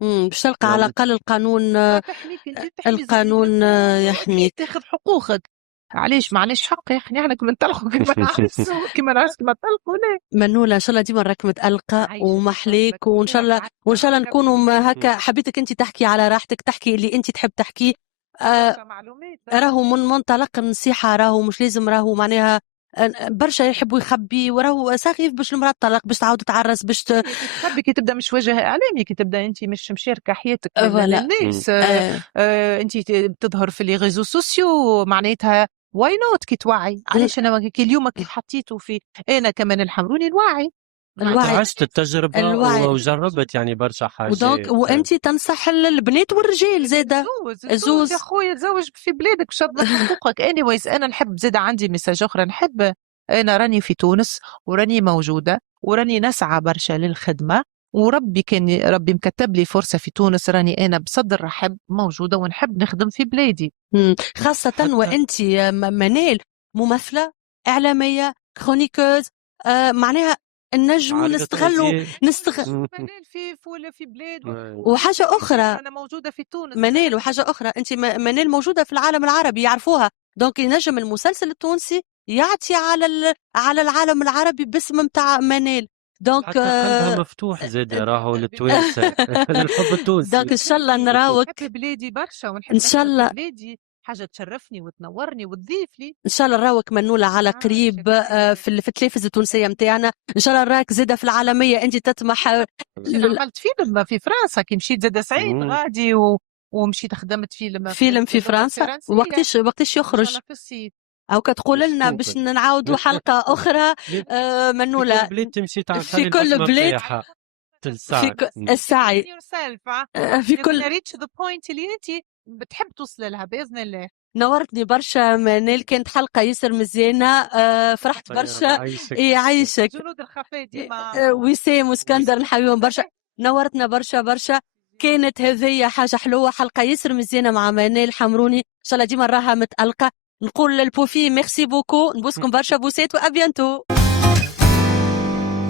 باش تلقى على الأقل القانون. تحميك انت، تحمي القانون يحميك. تاخذ حقوقك. علاش معليش حق يا اخي احنا كما نطلقوا كما نعرسوا كما نعرس كما نطلقوا. لا منولة، ان شاء الله ديما راك متألقة ومحليك، وان شاء الله نكونوا هكا. حبيتك انت تحكي على راحتك، تحكي اللي انت تحب تحكيه. راهو من منطلق النصيحة، راهو مش لازم، راهو معناها برشا يحبوا يخبي، وراهو سخيف باش المرأة تطلق، باش تعاود تعرس، باش تخبي كي تبدا مش وجه اعلامي، كي تبدا انت مش مشاركه حياتك للناس. انت تظهر في لي ريزو سوسيو، معناتها واي نوت كي توعي. علاش انا كي اليوم كي حطيته في انا كمان الحمروني الوعي عشت التجربة وجربت يعني برشا حاجات. وانت تنصح البنات والرجال زاده زوز يا خويا، تزوج في بلادك شرط حقوقك. انا نحب زاده عندي مساج اخرى. نحب انا راني في تونس وراني موجوده وراني نسعى برشا للخدمه، وربي ربي مكتب لي فرصه في تونس. راني انا بصدر رحب موجوده ونحب نخدم في بلادي. خاصه وانت منال ممثله اعلاميه كرونيكوز. معناها النجم نستغل في بلاد. وحاجه اخرى انا موجوده في تونس منال، وحاجه اخرى انت منال موجوده في العالم العربي يعرفوها. دونك ينجم المسلسل التونسي يعطي على العالم العربي باسم متاع منال. دونك حتى قلبها مفتوح زاد راهو للتوانسه للحب التونسي. دونك ان شاء الله نراوك. نحب بلادي برشا ونحب ان شاء الله بلادي، حاجه تشرفني وتنورني وتضيف لي. ان شاء الله نراوك منولة على قريب في التلفزه التونسيه نتاعنا. ان شاء الله نراك زاده في العالميه. انت تطمح. عملت فيلم في فرنسا كي مشيت زاده سعيد غادي ومشيت خدمت فيلم في فرنسا. وقتاش يخرج؟ او كتقول لنا باش نعاودوا حلقه اخرى. منولة في كل بلاد في السعي في كل ريتش ذا بوينت اللي انت بتحب توصل لها باذن الله. نورتني برشا منال، كانت حلقه ياسر مزيانه. فرحت برشا. يعيشك جنود الخفاء ديما وسام واسكندر نحييهم برشا. نورتنا برشا. كانت هذه حاجه حلوه، حلقه ياسر مزيانه مع منال حمروني. ان شاء الله ديما راها متألقه. نقول للبوفي ميرسي بوكو، نبوسكم برشا بوسات وابيانتو.